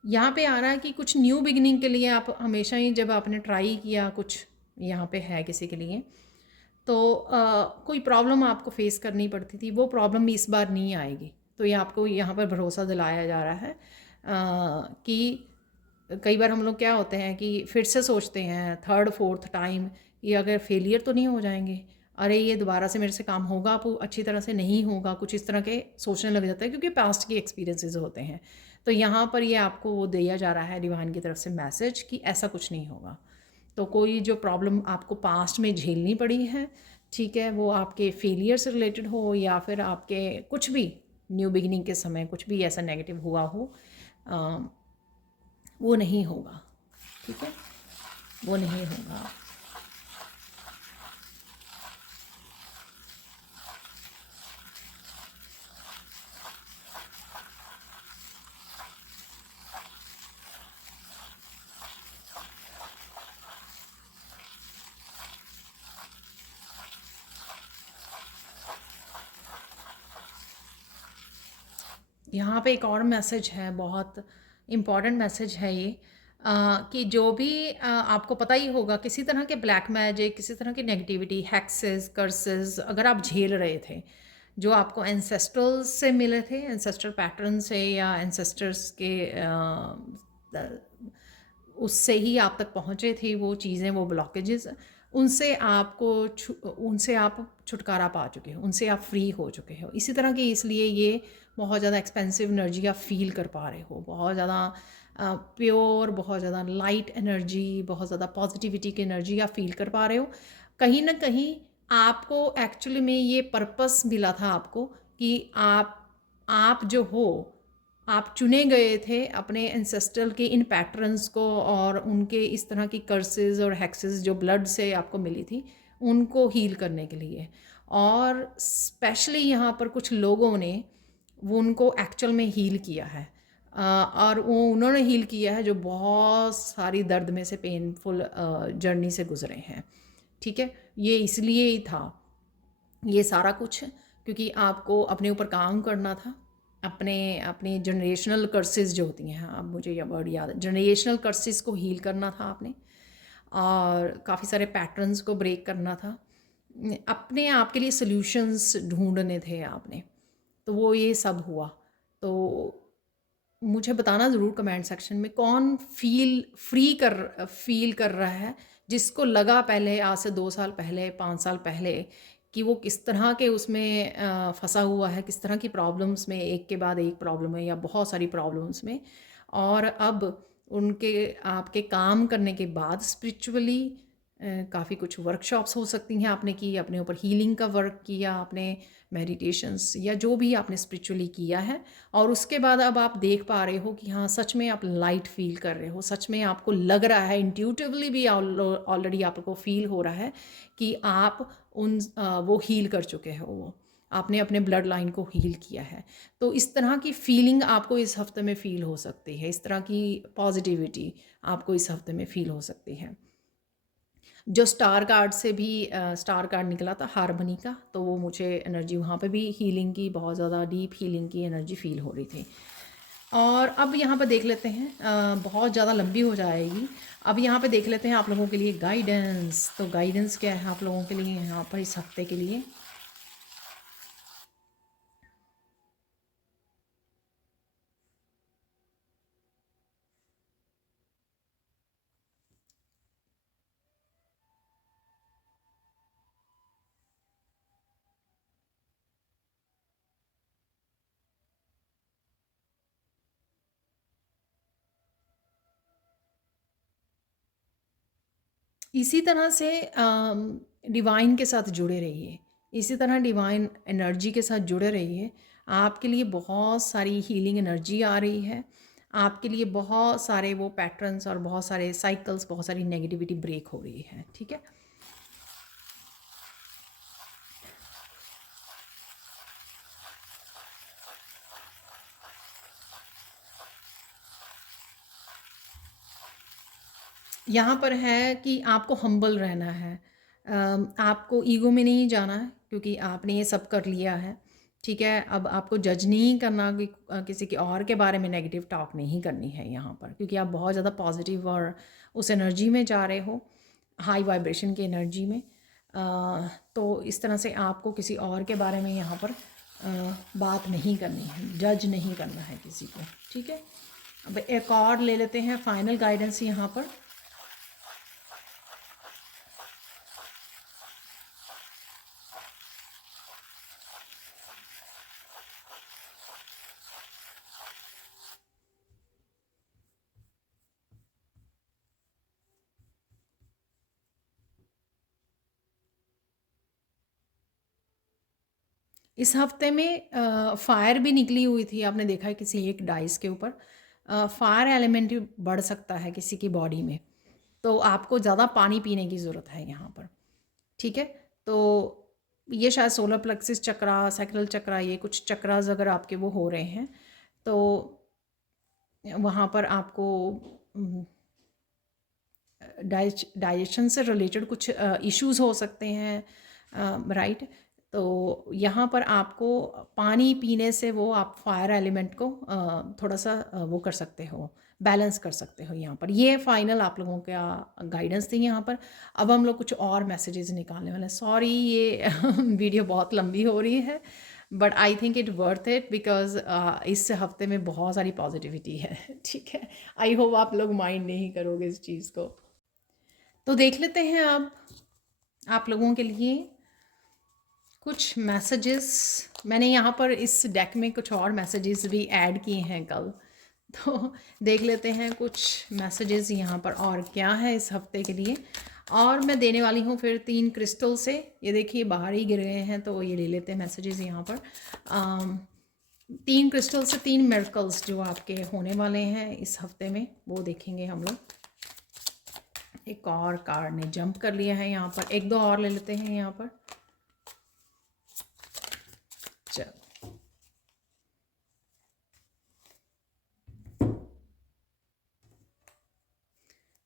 यहाँ पे आ रहा है कि कुछ न्यू बिगिनिंग के लिए आप हमेशा ही, जब आपने ट्राई किया कुछ यहाँ पे है किसी के लिए, तो कोई प्रॉब्लम आपको फेस करनी पड़ती थी, वो प्रॉब्लम भी इस बार नहीं आएगी। तो ये आपको यहाँ पर भरोसा दिलाया जा रहा है कि कई बार हम लोग क्या होते हैं कि फिर से सोचते हैं थर्ड फोर्थ टाइम कि अगर फेलियर तो नहीं हो जाएंगे, अरे ये दोबारा से मेरे से काम होगा, अच्छी तरह से नहीं होगा, कुछ इस तरह के सोचने लग जाता है, क्योंकि पास्ट के एक्सपीरियंसेस होते हैं। तो यहाँ पर ये आपको वो दिया जा रहा है डिवाइन की तरफ से मैसेज कि ऐसा कुछ नहीं होगा। तो कोई जो प्रॉब्लम आपको पास्ट में झेलनी पड़ी है, ठीक है, वो आपके फेलियर से रिलेटेड हो या फिर आपके कुछ भी न्यू बिगिनिंग के समय कुछ भी ऐसा नेगेटिव हुआ हो, आ, वो नहीं होगा, ठीक है, वो नहीं होगा। यहाँ पे एक और मैसेज है, बहुत इम्पॉर्टेंट मैसेज है ये, कि जो भी आपको पता ही होगा किसी तरह के ब्लैक मैजिक, किसी तरह की नेगेटिविटी, हैक्सेस, कर्सेस अगर आप झेल रहे थे, जो आपको एंसेस्ट्रल्स से मिले थे, एंसेस्ट्रल पैटर्न से या एंसेस्टर्स के उससे ही आप तक पहुँचे थे वो चीज़ें, वो ब्लॉकेजेस, उनसे आपको उनसे आप छुटकारा पा चुके हो, उनसे आप फ्री हो चुके हो। इसी तरह की इसलिए ये बहुत ज़्यादा एक्सपेंसिव एनर्जी आप फील कर पा रहे हो, बहुत ज़्यादा प्योर, बहुत ज़्यादा लाइट एनर्जी, बहुत ज़्यादा पॉजिटिविटी की एनर्जी आप फील कर पा रहे हो। कहीं ना कहीं आपको एक्चुअली में ये पर्पस मिला था आपको कि आप जो हो, आप चुने गए थे अपने एंसेस्ट्रल के इन पैटर्न्स को और उनके इस तरह की कर्सेस और हैक्सेस जो ब्लड से आपको मिली थी, उनको हील करने के लिए। और स्पेशली यहाँ पर कुछ लोगों ने वो उनको एक्चुअल में हील किया है, और वो उन्होंने हील किया है जो बहुत सारी दर्द में से पेनफुल जर्नी से गुजरे हैं, ठीक है। ये इसलिए ही था ये सारा कुछ, क्योंकि आपको अपने ऊपर काम करना था, अपने अपने जनरेशनल कर्सेस जो होती हैं, अब मुझे यह वर्ड याद है, जनरेशनल कर्सेस को हील करना था आपने, और काफ़ी सारे पैटर्न्स को ब्रेक करना था, अपने आप के लिए सॉल्यूशंस ढूंढने थे आपने। तो वो ये सब हुआ। तो मुझे बताना ज़रूर कमेंट सेक्शन में कौन फील कर रहा है, जिसको लगा पहले आज से 2 साल पहले, 5 साल पहले, कि वो किस तरह के उसमें फंसा हुआ है, किस तरह की प्रॉब्लम्स में, एक के बाद एक प्रॉब्लम है या बहुत सारी प्रॉब्लम्स में, और अब उनके आपके काम करने के बाद स्पिरिचुअली काफ़ी कुछ वर्कशॉप्स हो सकती हैं आपने की, अपने ऊपर हीलिंग का वर्क किया आपने, मेडिटेशंस या जो भी आपने स्पिरिचुअली किया है, और उसके बाद अब आप देख पा रहे हो कि हाँ सच में आप लाइट फील कर रहे हो, सच में आपको लग रहा है, इंट्यूटिवली भी ऑलरेडी आपको फील हो रहा है कि आप वो हील कर चुके हो, वो आपने अपने ब्लड लाइन को हील किया है। तो इस तरह की फीलिंग आपको इस हफ्ते में फ़ील हो सकती है, इस तरह की पॉजिटिविटी आपको इस हफ्ते में फ़ील हो सकती है। जो स्टार कार्ड से भी स्टार कार्ड निकला था हारमनी का, तो वो मुझे एनर्जी वहाँ पे भी हीलिंग की, बहुत ज़्यादा डीप हीलिंग की एनर्जी फील हो रही थी। और अब यहाँ पर देख लेते हैं, बहुत ज़्यादा लंबी हो जाएगी, अब यहाँ पे देख लेते हैं आप लोगों के लिए गाइडेंस। तो गाइडेंस क्या है आप लोगों के लिए यहाँ पर इस हफ्ते के लिए। इसी तरह से डिवाइन के साथ जुड़े रहिए, इसी तरह डिवाइन एनर्जी के साथ जुड़े रहिए। आपके लिए बहुत सारी हीलिंग एनर्जी आ रही है, आपके लिए बहुत सारे वो पैटर्न्स और बहुत सारे साइकिल्स, बहुत सारी नेगेटिविटी ब्रेक हो रही है, ठीक है। यहाँ पर है कि आपको हम्बल रहना है, आपको ईगो में नहीं जाना है, क्योंकि आपने ये सब कर लिया है, ठीक है। अब आपको जज नहीं करना कि किसी के और के बारे में नेगेटिव टॉक नहीं करनी है यहाँ पर, क्योंकि आप बहुत ज़्यादा पॉजिटिव और उस एनर्जी में जा रहे हो, हाई वाइब्रेशन की एनर्जी में। तो इस तरह से आपको किसी और के बारे में यहाँ पर बात नहीं करनी है, जज नहीं करना है किसी को, ठीक है। अब एक और ले लेते हैं फाइनल गाइडेंस यहाँ पर। इस हफ्ते में फायर भी निकली हुई थी, आपने देखा है किसी एक डाइस के ऊपर फायर एलिमेंट भी बढ़ सकता है किसी की बॉडी में, तो आपको ज़्यादा पानी पीने की ज़रूरत है यहाँ पर, ठीक है। तो ये शायद सोलर प्लेक्सिस चक्रा, सैक्रल चक्रा, ये कुछ चक्रास अगर आपके वो हो रहे हैं तो वहाँ पर आपको डाइजेशन से रिलेटेड कुछ इश्यूज हो सकते हैं, राइट। तो यहाँ पर आपको पानी पीने से वो आप फायर एलिमेंट को थोड़ा सा वो कर सकते हो, बैलेंस कर सकते हो यहाँ पर। ये फाइनल आप लोगों का गाइडेंस थी यहाँ पर। अब हम लोग कुछ और मैसेजेस निकालने वाले हैं। सॉरी ये वीडियो बहुत लंबी हो रही है, but I think it worth it because इस हफ्ते में बहुत सारी पॉजिटिविटी है, ठीक है। आई होप आप लोग माइंड नहीं करोगे इस चीज़ को। तो देख लेते हैं अब आप लोगों के लिए कुछ मैसेजेस। मैंने यहाँ पर इस डेक में कुछ और मैसेजेस भी ऐड किए हैं कल, तो देख लेते हैं कुछ मैसेजेस यहाँ पर और क्या है इस हफ्ते के लिए। और मैं देने वाली हूँ फिर 3 क्रिस्टल से, ये देखिए बाहर ही गिर गए हैं, तो ये ले लेते हैं मैसेजेस यहाँ पर। 3 क्रिस्टल से 3 मिरेकल्स जो आपके होने वाले हैं इस हफ्ते में, वो देखेंगे हम लोग। एक और कार्ड ने जंप कर लिया है यहाँ पर, एक दो और ले लेते हैं यहाँ पर। चलो,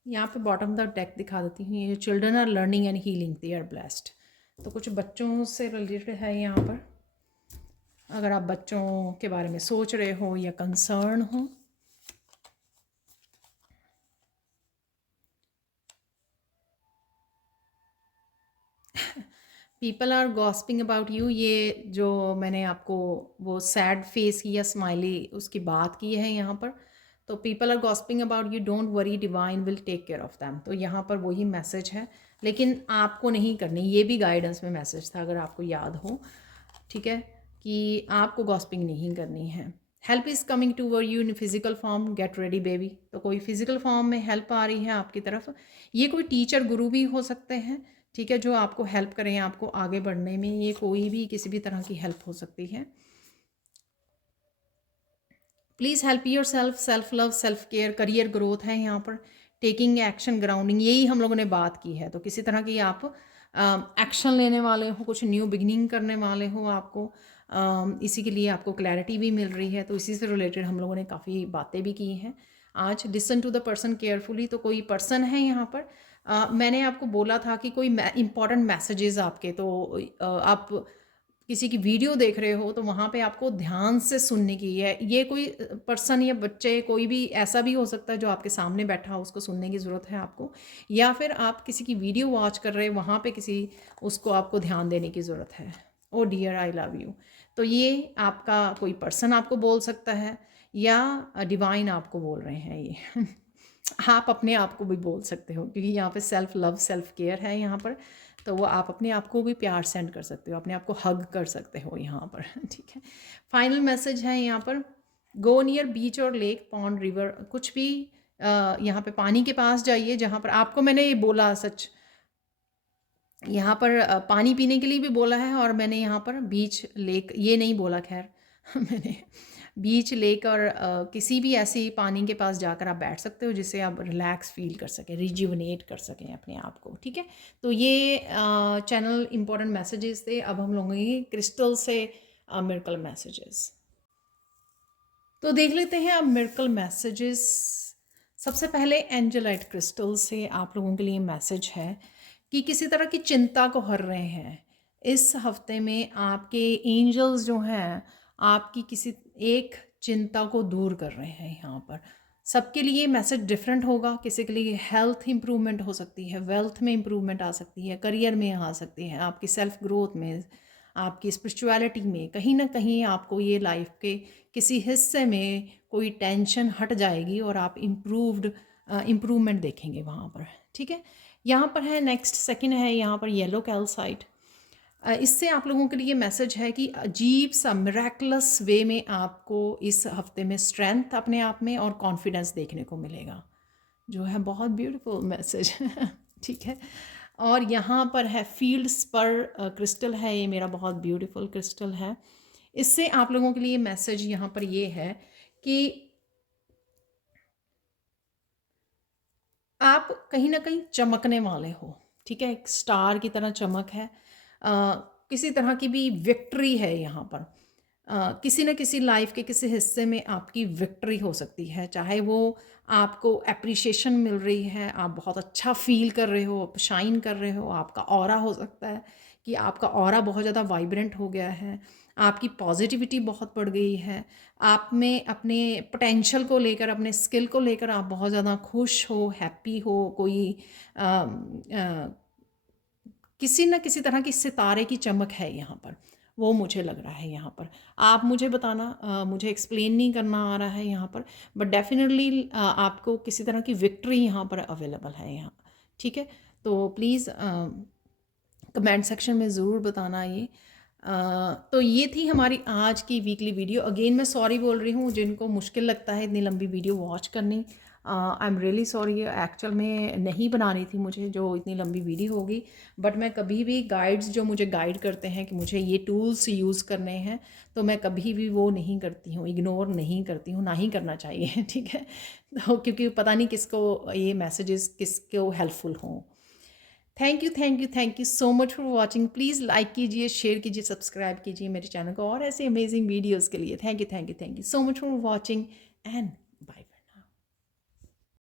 यहाँ पे बॉटम द डेक दिखा देती हूँ। ये children are learning and healing, they are blessed, तो कुछ बच्चों से रिलेटेड है यहाँ पर। अगर आप बच्चों के बारे में सोच रहे हो या कंसर्न हो। People are gossiping about you, ये जो मैंने आपको वो सैड फेस की या स्माइली उसकी बात की है यहाँ पर। तो people are gossiping about you, don't worry, divine will take care of them. तो यहाँ पर वही मैसेज है, लेकिन आपको नहीं करनी। ये भी गाइडेंस में मैसेज था, अगर आपको याद हो, ठीक है, कि आपको गॉसिपिंग नहीं करनी है। Help is coming toward you in physical form, get ready baby. तो कोई फिजिकल फॉर्म में हेल्प आ रही है आपकी तरफ। ये कोई टीचर गुरु भी हो सकते हैं, ठीक है, जो आपको हेल्प करें आपको आगे बढ़ने में। ये कोई भी किसी भी तरह की हेल्प हो सकती है। Please help your self, self love, self care, career growth है यहाँ पर। टेकिंग एक्शन, ग्राउंडिंग, यही हम लोगों ने बात की है। तो किसी तरह की आप एक्शन लेने वाले हो, कुछ न्यू बिगनिंग करने वाले हो आपको, इसी के लिए आपको क्लैरिटी भी मिल रही है। तो इसी से रिलेटेड हम लोगों ने काफ़ी बातें भी की हैं आज। Listen to the person carefully, तो कोई पर्सन है यहाँ पर। मैंने आपको बोला था कि कोई इंपॉर्टेंट मैसेजेस आपके, तो आप किसी की वीडियो देख रहे हो तो वहाँ पे आपको ध्यान से सुनने की है। ये कोई पर्सन या बच्चे, कोई भी ऐसा भी हो सकता है जो आपके सामने बैठा हो, उसको सुनने की ज़रूरत है आपको। या फिर आप किसी की वीडियो वॉच कर रहे हैं, वहाँ पे किसी उसको आपको ध्यान देने की ज़रूरत है। ओ डियर आई लव यू, तो ये आपका कोई पर्सन आपको बोल सकता है या डिवाइन आपको बोल रहे हैं ये आप अपने आप को भी बोल सकते हो, क्योंकि यहाँ पे सेल्फ लव, सेल्फ केयर है यहाँ पर। तो वो आप अपने आप को भी प्यार सेंड कर सकते हो, अपने आप को हग कर सकते हो यहाँ पर ठीक है। फाइनल मैसेज है यहाँ पर, गो नियर बीच और लेक, पॉन्ड, रिवर, कुछ भी यहाँ पे पानी के पास जाइए जहाँ पर आपको, मैंने ये बोला सच, यहाँ पर पानी पीने के लिए भी बोला है, और मैंने यहाँ पर बीच, लेक ये नहीं बोला, खैर मैंने बीच, लेक और किसी भी ऐसी पानी के पास जाकर आप बैठ सकते हो जिससे आप रिलैक्स फील कर सकें, रिज्यूवनेट कर सकें अपने आप को, ठीक है। तो ये चैनल इंपॉर्टेंट मैसेजेस थे। अब हम लोग ये क्रिस्टल से मिरेकल मैसेजेस तो देख लेते हैं अब मिरेकल मैसेजेस। सबसे पहले एंजेलाइट क्रिस्टल से आप लोगों के लिए मैसेज है कि किसी तरह की चिंता को हर रहे हैं इस हफ्ते में। आपके एंजल्स जो हैं आपकी किसी एक चिंता को दूर कर रहे हैं यहाँ पर। सबके लिए मैसेज डिफरेंट होगा। किसी के लिए हेल्थ इंप्रूवमेंट हो सकती है, वेल्थ में इंप्रूवमेंट आ सकती है, करियर में आ सकती है, आपकी सेल्फ ग्रोथ में, आपकी स्पिरिचुअलिटी में, कहीं ना कहीं आपको ये लाइफ के किसी हिस्से में कोई टेंशन हट जाएगी और आप इम्प्रूवमेंट देखेंगे वहाँ पर। ठीक है, यहाँ पर है नेक्स्ट सेकंड है यहाँ पर येलो कैल्साइट। इससे आप लोगों के लिए मैसेज है कि अजीब सा मिरेकलस वे में आपको इस हफ्ते में स्ट्रेंथ अपने आप में और कॉन्फिडेंस देखने को मिलेगा, जो है बहुत ब्यूटीफुल मैसेज। ठीक है, और यहाँ पर है फील्ड्स पर क्रिस्टल है, ये मेरा बहुत ब्यूटीफुल क्रिस्टल है। इससे आप लोगों के लिए मैसेज यहाँ पर ये है कि आप कहीं ना कहीं चमकने वाले हो। ठीक है, एक स्टार की तरह चमक है। किसी तरह की भी विक्ट्री है यहाँ पर। किसी न किसी लाइफ के किसी हिस्से में आपकी विक्ट्री हो सकती है, चाहे वो आपको अप्रिशिएशन मिल रही है, आप बहुत अच्छा फील कर रहे हो, शाइन कर रहे हो, आपका ऑरा हो सकता है कि आपका ऑरा बहुत ज़्यादा वाइब्रेंट हो गया है, आपकी पॉजिटिविटी बहुत बढ़ गई है, आप में अपने पोटेंशियल को लेकर, अपने स्किल को लेकर आप बहुत ज़्यादा खुश हो, हैप्पी हो, कोई अ, अ, किसी न किसी तरह की सितारे की चमक है यहाँ पर, वो मुझे लग रहा है यहाँ पर। आप मुझे बताना, मुझे एक्सप्लेन नहीं करना आ रहा है यहाँ पर, बट डेफिनेटली आपको किसी तरह की विक्ट्री यहाँ पर अवेलेबल है यहाँ। ठीक है, तो प्लीज़ कमेंट सेक्शन में ज़रूर बताना ये। तो ये थी हमारी आज की वीकली वीडियो। अगेन मैं सॉरी बोल रही हूँ जिनको मुश्किल लगता है इतनी लंबी वीडियो वॉच करनी। I am really sorry, actual में नहीं बनानी थी मुझे जो इतनी लंबी वीडियो होगी, बट मैं कभी भी गाइड्स जो मुझे गाइड करते हैं कि मुझे ये टूल्स यूज़ करने हैं, तो मैं कभी भी वो नहीं करती हूँ, इग्नोर नहीं करती हूँ, ना ही करना चाहिए। ठीक है, तो क्योंकि पता नहीं किसको ये मैसेजेस किसको हेल्पफुल हों। Thank you so much for watching. Please like कीजिए, शेयर कीजिए, सब्सक्राइब कीजिए मेरे चैनल को और ऐसे अमेजिंग वीडियोज़ के लिए। Thank you so much for watching and